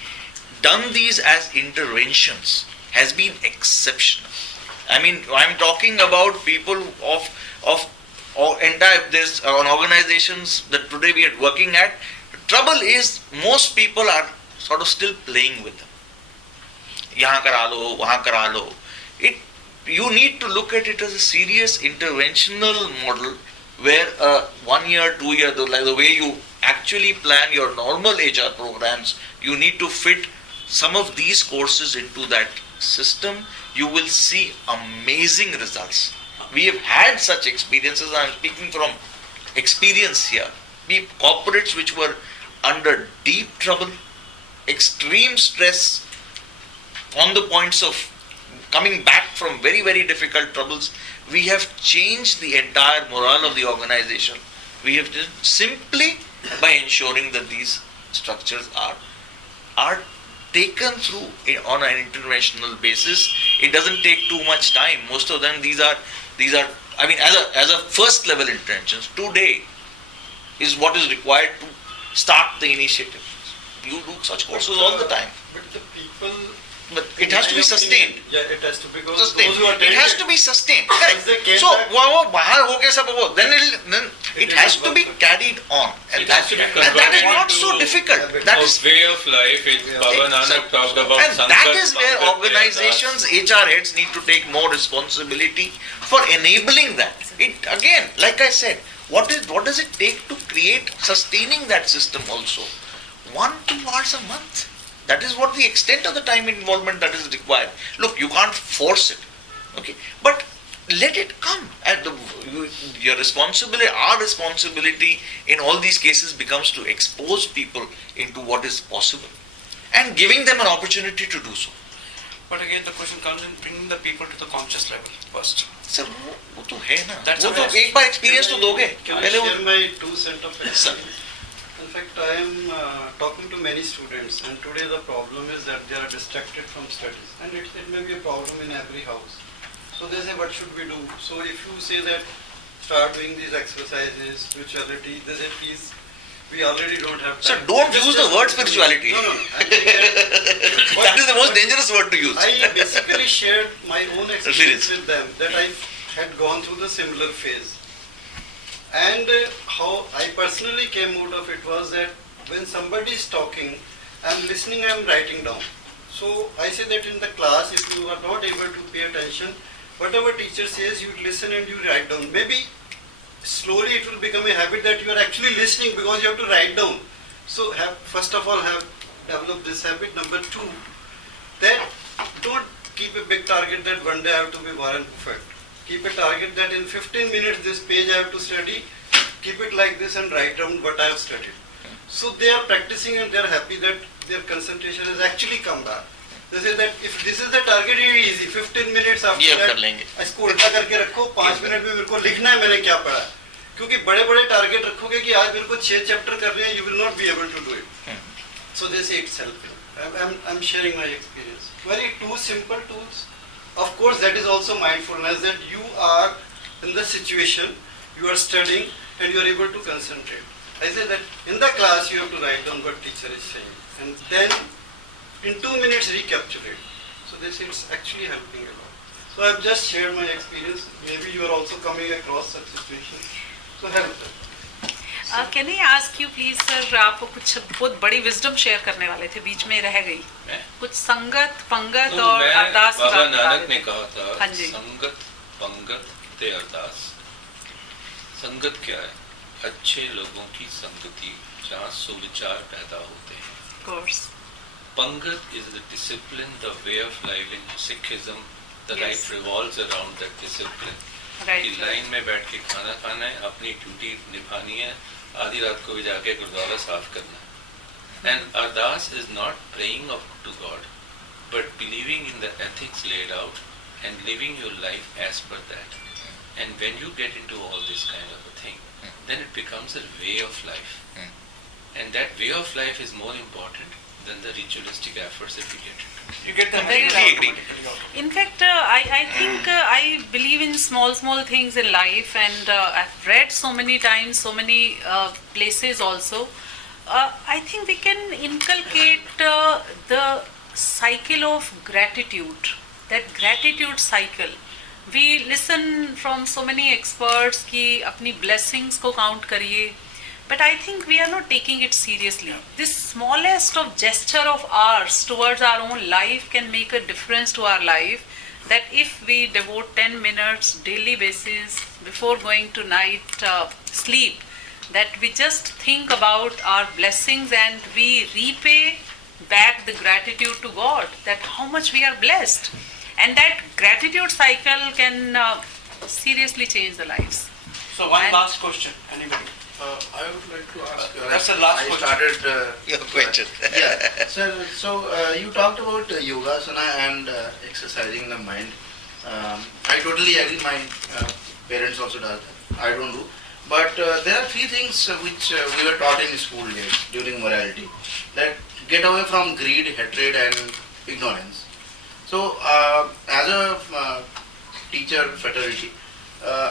done these as interventions has been exceptional. I mean, I'm talking about people of entire, there's organizations that today we are working at. Trouble is, most people are sort of still playing with them. यहाँ करा लो, वहाँ करा लो. You need to look at it as a serious interventional model where 1 year, 2 year, like the way you actually plan your normal HR programs, you need to fit some of these courses into that system. You will see amazing results. We have had such experiences. I am speaking from experience here. Corporates which were under deep trouble, extreme stress, on the points of coming back from very, very difficult troubles, we have changed the entire morale of the organization. We have done simply by ensuring that these structures are taken through on an interventional basis. It doesn't take too much time. Most of them, these are as a first level interventions. Today is what is required to start the initiative. You do such courses all the time. But the people. But it has to be sustained. Yeah, it has to be because sustained. those who It has to be sustained. Correct. So then it has to be carried on, and that is not so difficult. That is way of life. Baba Nanak talked about, and that is where organizations, HR heads need to take more responsibility for enabling that. It again, like I said, what does it take to create sustaining that system also? 1-2 hours a month. That is what the extent of the time involvement that is required. Look, you can't force it, okay? But let it come. Your responsibility, our responsibility in all these cases becomes to expose people into what is possible and giving them an opportunity to do so. But again, the question comes in bringing the people to the conscious level first. Sir, वो तो है ना. That's वो तो एक बार experience तो दोगे. Can I share my 2 cents of experience? In fact, I am talking to many students, and today the problem is that they are distracted from studies, and it may be a problem in every house. So they say, what should we do? So if you say that start doing these exercises, spirituality, they say, please, we already don't have time. Sir, don't use the word spirituality. No. That is the most dangerous word to use. I basically shared my own experience with them, that I had gone through the similar phase. And how I personally came out of it was that when somebody is talking, I am listening, I am writing down. So I say that in the class, if you are not able to pay attention, whatever teacher says, you listen and you write down. Maybe slowly it will become a habit that you are actually listening because you have to write down. So first of all, have developed this habit. Number 2, that don't keep a big target that one day I have to be Warren Buffett. Keep a target that in 15 minutes this page I have to study, keep it like this and write down what I have studied. So they are practicing and they are happy that their concentration has actually come back. They say that if this is the target, it is easy. 15 minutes after that, इसको उल्टा करके रखो, 5 minute में मेरे को लिखना है मैंने क्या पढ़ा. क्योंकि बड़े-बड़े टारगेट रखोगे कि आज मेरे को 6 चैप्टर करने हैं, you will not be able to do it. So they say it's helping. I'm sharing my experience. Very 2 simple tools. Of course, that is also mindfulness, that you are in the situation, you are studying and you are able to concentrate. I say that in the class you have to write down what teacher is saying and then in 2 minutes recapitulate. So they say it's actually helping a lot. So I have just shared my experience. Maybe you are also coming across such situations. So help them. Can I ask you please sir, आप कुछ बहुत बड़ी wisdom share करने वाले थे, बीच में रह गई. कुछ संगत पंगत तो और मैं अरदास की बाबा बात बता नानक रहे ने थे. कहा था हाँ जी. संगत पंगत ते अरदास. संगत क्या है? अच्छे लोगों की संगति जहाँ सुविचार पैदा होते हैं. Of course. Pangat is the discipline, the way of life in Sikhism. The Yes. life revolves around that discipline. Right. कि लाइन में बैठ के खाना खाना है, अपनी ड्यूटी निभानी है, आधी रात को भी जाके गुरुद्वारा साफ करना है. And Ardas is not praying to God, but believing in the ethics laid out and living your life as per that. And when you get into all this kind of a thing, then it becomes a way of life. And that way of life is more important than the ritualistic efforts that we get into. You get the Completely agree. In fact, I think I believe in small things in life, and I've read so many times, so many places also. I think we can inculcate the cycle of gratitude, that gratitude cycle. We listen from so many experts कि अपनी blessings को count करिए. But I think we are not taking it seriously. This smallest of gesture of ours towards our own life can make a difference to our life. That if we devote 10 minutes daily basis before going to night sleep, that we just think about our blessings and we repay back the gratitude to God, that how much we are blessed. And that gratitude cycle can seriously change the lives. So one last question, anybody? I would like to ask. That's the last I question. started Your question. yeah. So you talked about yogasana and exercising the mind. I totally agree. My parents also does that. I don't do. But there are three things which we were taught in school days during morality. That get away from greed, hatred, and ignorance. So as a teacher fraternity,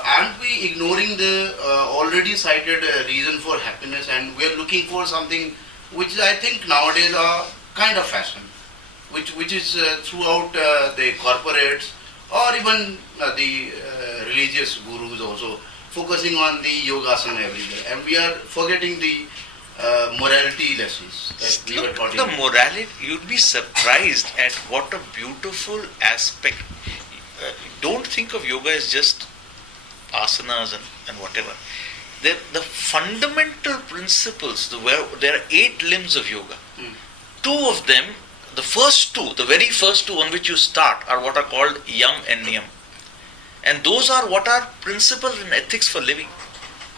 aren't we ignoring the already cited reason for happiness, and we are looking for something which I think nowadays are kind of fashion, which is throughout the corporates or even the religious gurus also focusing on the yogasana every day, and we are forgetting the morality lessons that we were taught. The morality, you'd be surprised at what a beautiful aspect. Don't think of yoga as just asanas and whatever. The fundamental principles, there are 8 limbs of yoga. 2 of them, the very first two on which you start are what are called yam and niyam. And those are what are principles and ethics for living.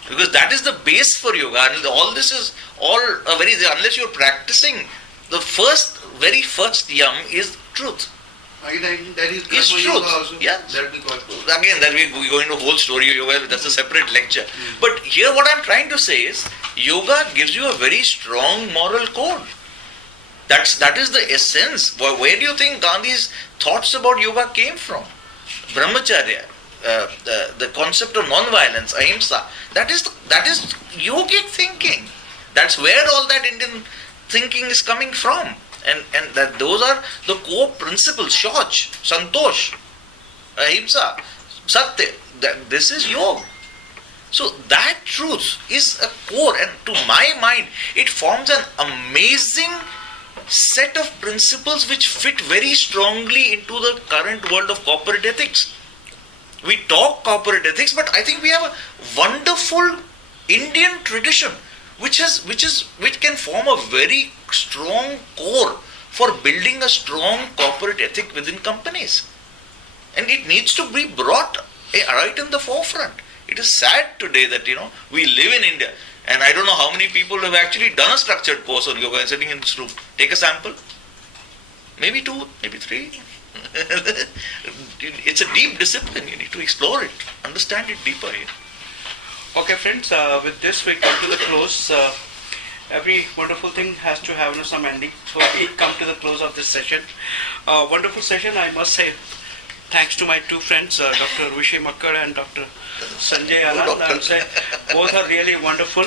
Because that is the base for yoga. And all this is unless you're practicing, the very first yam is truth. That is It's karma truth. yoga also. Yeah. That we call. Again, that we go into whole story of yoga, that's a separate lecture. But here what I'm trying to say is, yoga gives you a very strong moral code. That is the essence. Where do you think Gandhi's thoughts about yoga came from? Brahmacharya, the concept of non-violence, ahimsa, that is yogic thinking. That's where all that Indian thinking is coming from. And that those are the core principles, Shauch, Santosh, Ahimsa, Satya. This is yoga. So that truth is a core, and to my mind, it forms an amazing set of principles which fit very strongly into the current world of corporate ethics. We talk corporate ethics, but I think we have a wonderful Indian tradition which can form a very strong core for building a strong corporate ethic within companies. And it needs to be brought right in the forefront. It is sad today that we live in India, and I don't know how many people have actually done a structured course on yoga and sitting in this room. Take a sample. Maybe 2, maybe 3. It's a deep discipline. You need to explore it, understand it deeper here. Okay, friends, with this we come to the close. Every wonderful thing has to have some ending. So we come to the close of this session. Wonderful session, I must say. Thanks to my 2 friends, Dr. Rishi Makkar and Dr. Sanjay Anand. I would say both are really wonderful.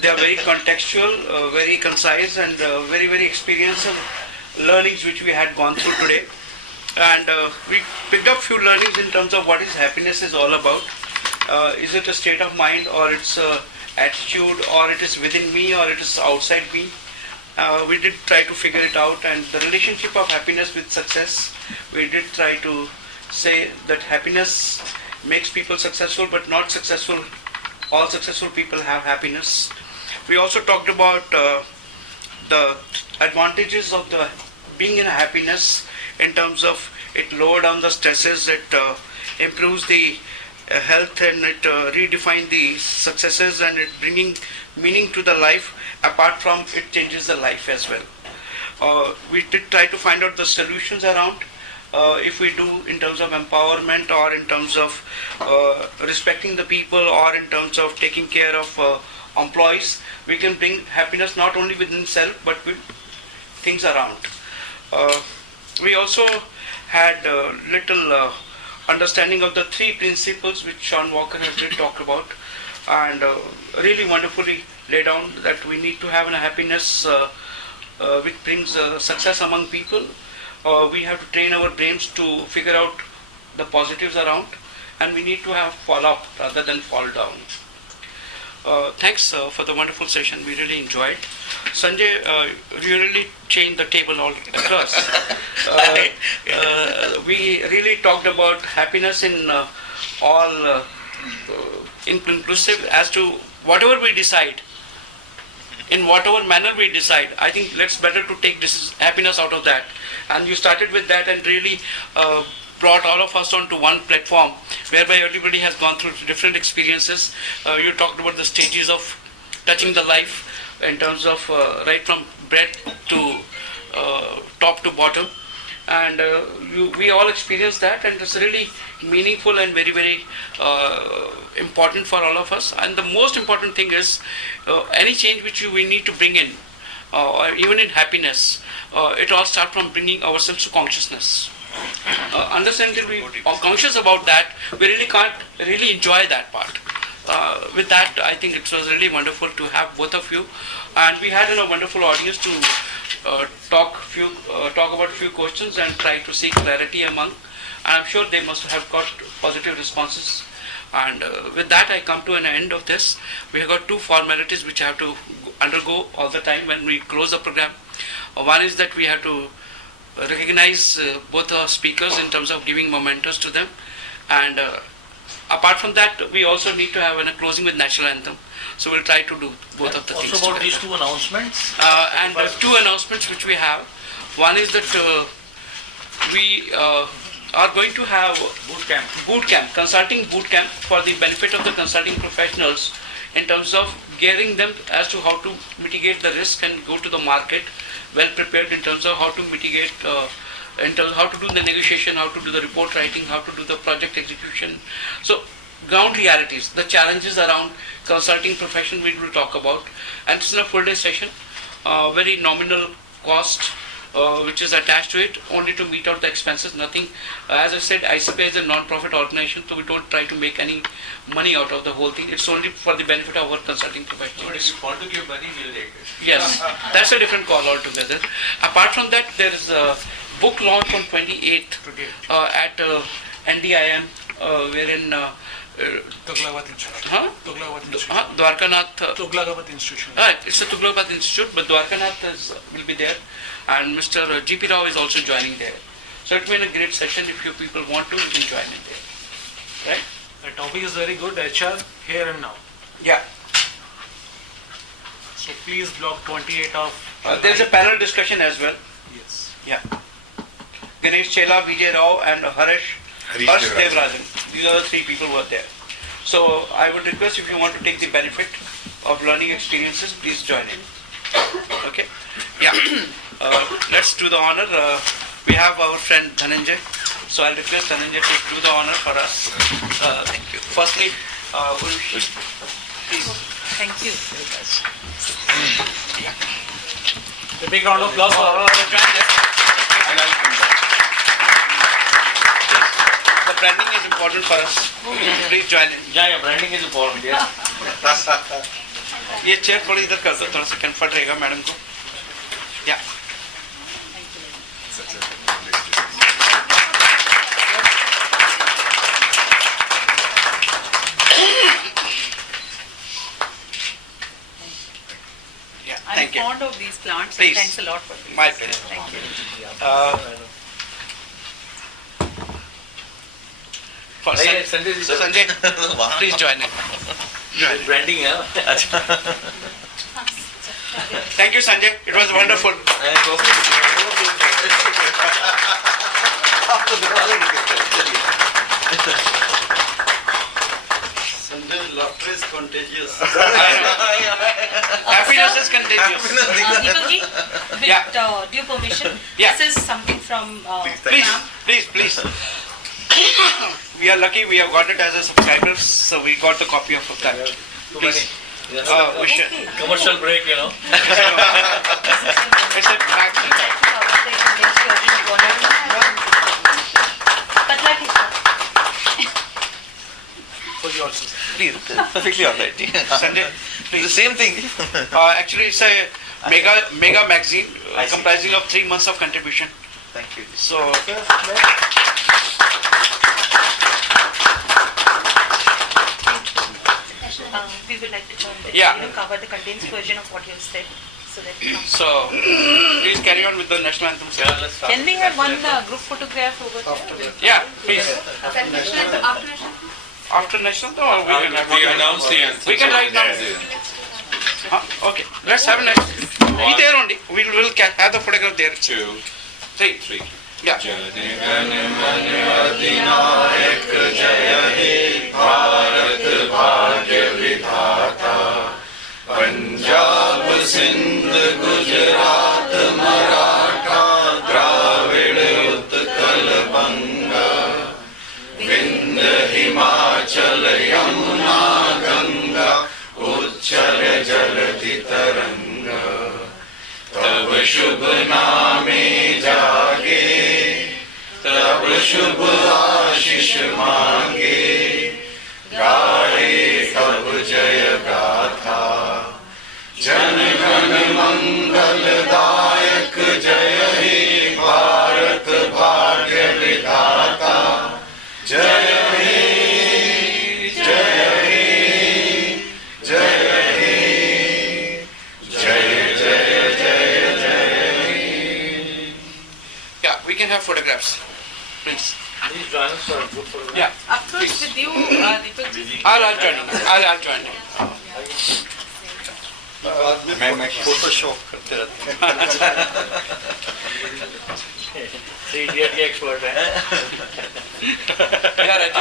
They are very contextual, very concise, and very, very experienced learnings which we had gone through today. And we picked up few learnings in terms of what is happiness is all about. Is it a state of mind, or it's attitude, or it is within me, or it is outside me. We did try to figure it out, and the relationship of happiness with success, we did try to say that happiness makes people successful, but not successful. All successful people have happiness. We also talked about the advantages of the being in happiness in terms of it lower down the stresses, it improves the health, and it redefine the successes, and it bringing meaning to the life. Apart from it changes the life as well. We did try to find out the solutions around if we do in terms of empowerment, or in terms of respecting the people, or in terms of taking care of employees. We can bring happiness not only within self but with things around. We also had a little understanding of the three principles which Sean Walker has really talked about, and really wonderfully laid down that we need to have a happiness which brings success among people. We have to train our brains to figure out the positives around, and we need to have fall up rather than fall down. Thanks for the wonderful session. We really enjoyed. Sanjay, you really changed the table all across. We really talked about happiness in all inclusive as to whatever we decide, in whatever manner we decide. I think let's better to take this happiness out of that. And you started with that and really brought all of us onto one platform whereby everybody has gone through different experiences. You talked about the stages of touching the life in terms of right from breath to top to bottom, and we all experienced that, and it's really meaningful and very, very important for all of us. And the most important thing is any change which we need to bring in, or even in happiness, it all starts from bringing ourselves to consciousness. Unless until we are conscious about that, we really can't really enjoy that part. With that, I think it was really wonderful to have both of you, and we had a wonderful audience to talk about few questions and try to seek clarity among. I'm sure they must have got positive responses. And with that, I come to an end of this. We have got two formalities which I have to undergo all the time when we close the program. One is that we have to recognize both our speakers in terms of giving mementos to them, and apart from that, we also need to have a closing with national anthem. So we'll try to do both of the things. Also about together. these two announcements. And the two announcements which we have. One is that we are going to have boot camp, consulting boot camp for the benefit of the consulting professionals in terms of gearing them as to how to mitigate the risk and go to the market well prepared in terms of how to mitigate, in terms of how to do the negotiation, how to do the report writing, how to do the project execution. So ground realities, the challenges around consulting profession we will talk about, and it's in a full day session, very nominal cost which is attached to it, only to meet out the expenses, nothing. As I said, ICPA is a non-profit organization, so we don't try to make any money out of the whole thing. It's only for the benefit of our consulting professionals. But if you want to give money, we'll take it. Yes, that's a different call altogether. Apart from that, there is a book launch on 28th at NDIM, wherein Tughlaqabad Institute. Dwarkanath Institution. It's a Tughlaqabad Institute, but Dwarkanath will be there, and Mr. G.P. Rao is also joining there. So it will be a great session. If you people want to, you can join in there. Right? The topic is very good, HR, here and now. Yeah. So please block 28 of... There's a panel discussion as well. Yes. Yeah. Ganesh Chela, Vijay Rao, and Harsh Devarajan. These are the three people who are there. So I would request, if you want to take the benefit of learning experiences, please join in. Okay? Yeah. Let's do the honor. We have our friend Dhananjay. So I'll request Dhananjay to do the honor for us. Thank you. Firstly, please. Thank you. A big round of applause for The branding is important for us. Please join in. Yeah, branding is important. Yes. ये chair थोड़ी इधर कर दो, थोड़ा सा comfort रहेगा madam को. Yeah. Thank you. fond of these plants. Please. And thanks a lot for this. My pleasure. Thank you. For Hey, Sanjay, Sanjay. please join in. Branding, yeah. Thank you, Sanjay. It was wonderful. Sanjay, laughter is contagious. Happiness is contagious. Deepakji, with Yeah. due permission, Yeah. this is something from Please. We are lucky we have got it as a subscriber, so we got the copy of that. Please. We should. Commercial break, you know. It's a magazine. For you also. Please, perfectly all right. Sanjay, please. The same thing. Actually, it's a mega magazine comprising of 3 months of contribution. Thank you. So, we would like to Yeah. cover the condensed version of what you have said. So that please carry on with the national anthem. Can we have one group photograph over there? Yeah, please. After After national anthem, or we can have We announce the anthem. We can write down. Okay, let's have next. Be there only. We will have the photograph there. 2, 3. Yeah. अधिनायक जय हे भारत भाग्य विधाता पंजाब सिंध गुजरात मराठा द्राविड़ उत्कल बंगा विंध्य हिमाचल यमुना गंगा उच्चल जलधि तरंगा तब शुभ नामे जागे तब शुभ आशीष मांगे गाए कब जय गाथा जन गण मंगल दायक जय हे भारत भाग्य विधाता जय हे जय हे जय हे जय जय जय जय Yeah, we can have photographs. Please. Please join us for a group photograph. Yeah. Of course, with you, Deepakji. I'll join in. I'll join in. मैं फोटोशॉप करते रहते हैं Three idiot के expert है. यार आ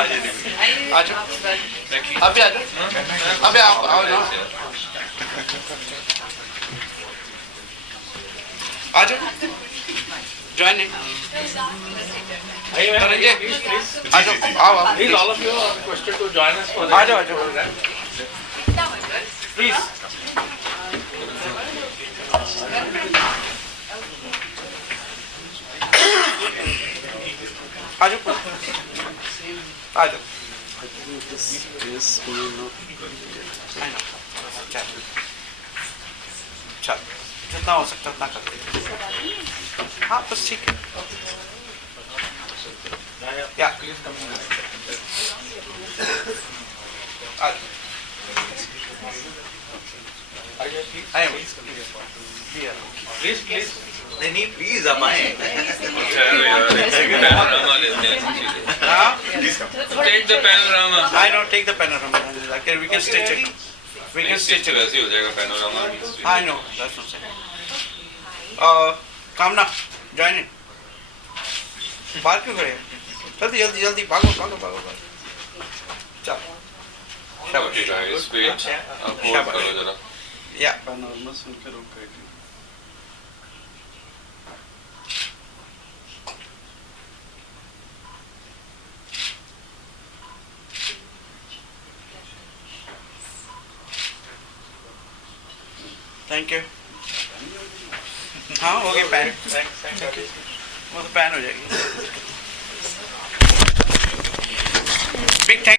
जाओ अभी आ जाओ अभी आओ ना आ जाओ join in Hey, man, please. आ जाओ आओ Please, all of you are requested to join us for आ जाओ program. Please. आ जाओ आ जाओ चल जितना हो सकता उतना कर हाँ बस ठीक है या Please, please. They need visa, mine. Take the panorama. I know, take the panorama. Like, we can stitch it. We can stitch it. वैसे हो जाएगा panorama. I know, that's what I'm saying. Kamna, join in. बाहर क्यों खड़े हैं? जल्दी जल्दी जल्दी भागो भागो भागो भागो चलो Okay guys, wait. Hold करो जरा. या panorama सुन के रुक गए थे थैंक यू हाँ हो गया पैन Thank you. वो तो पैन हो जाएगी बिग थैंक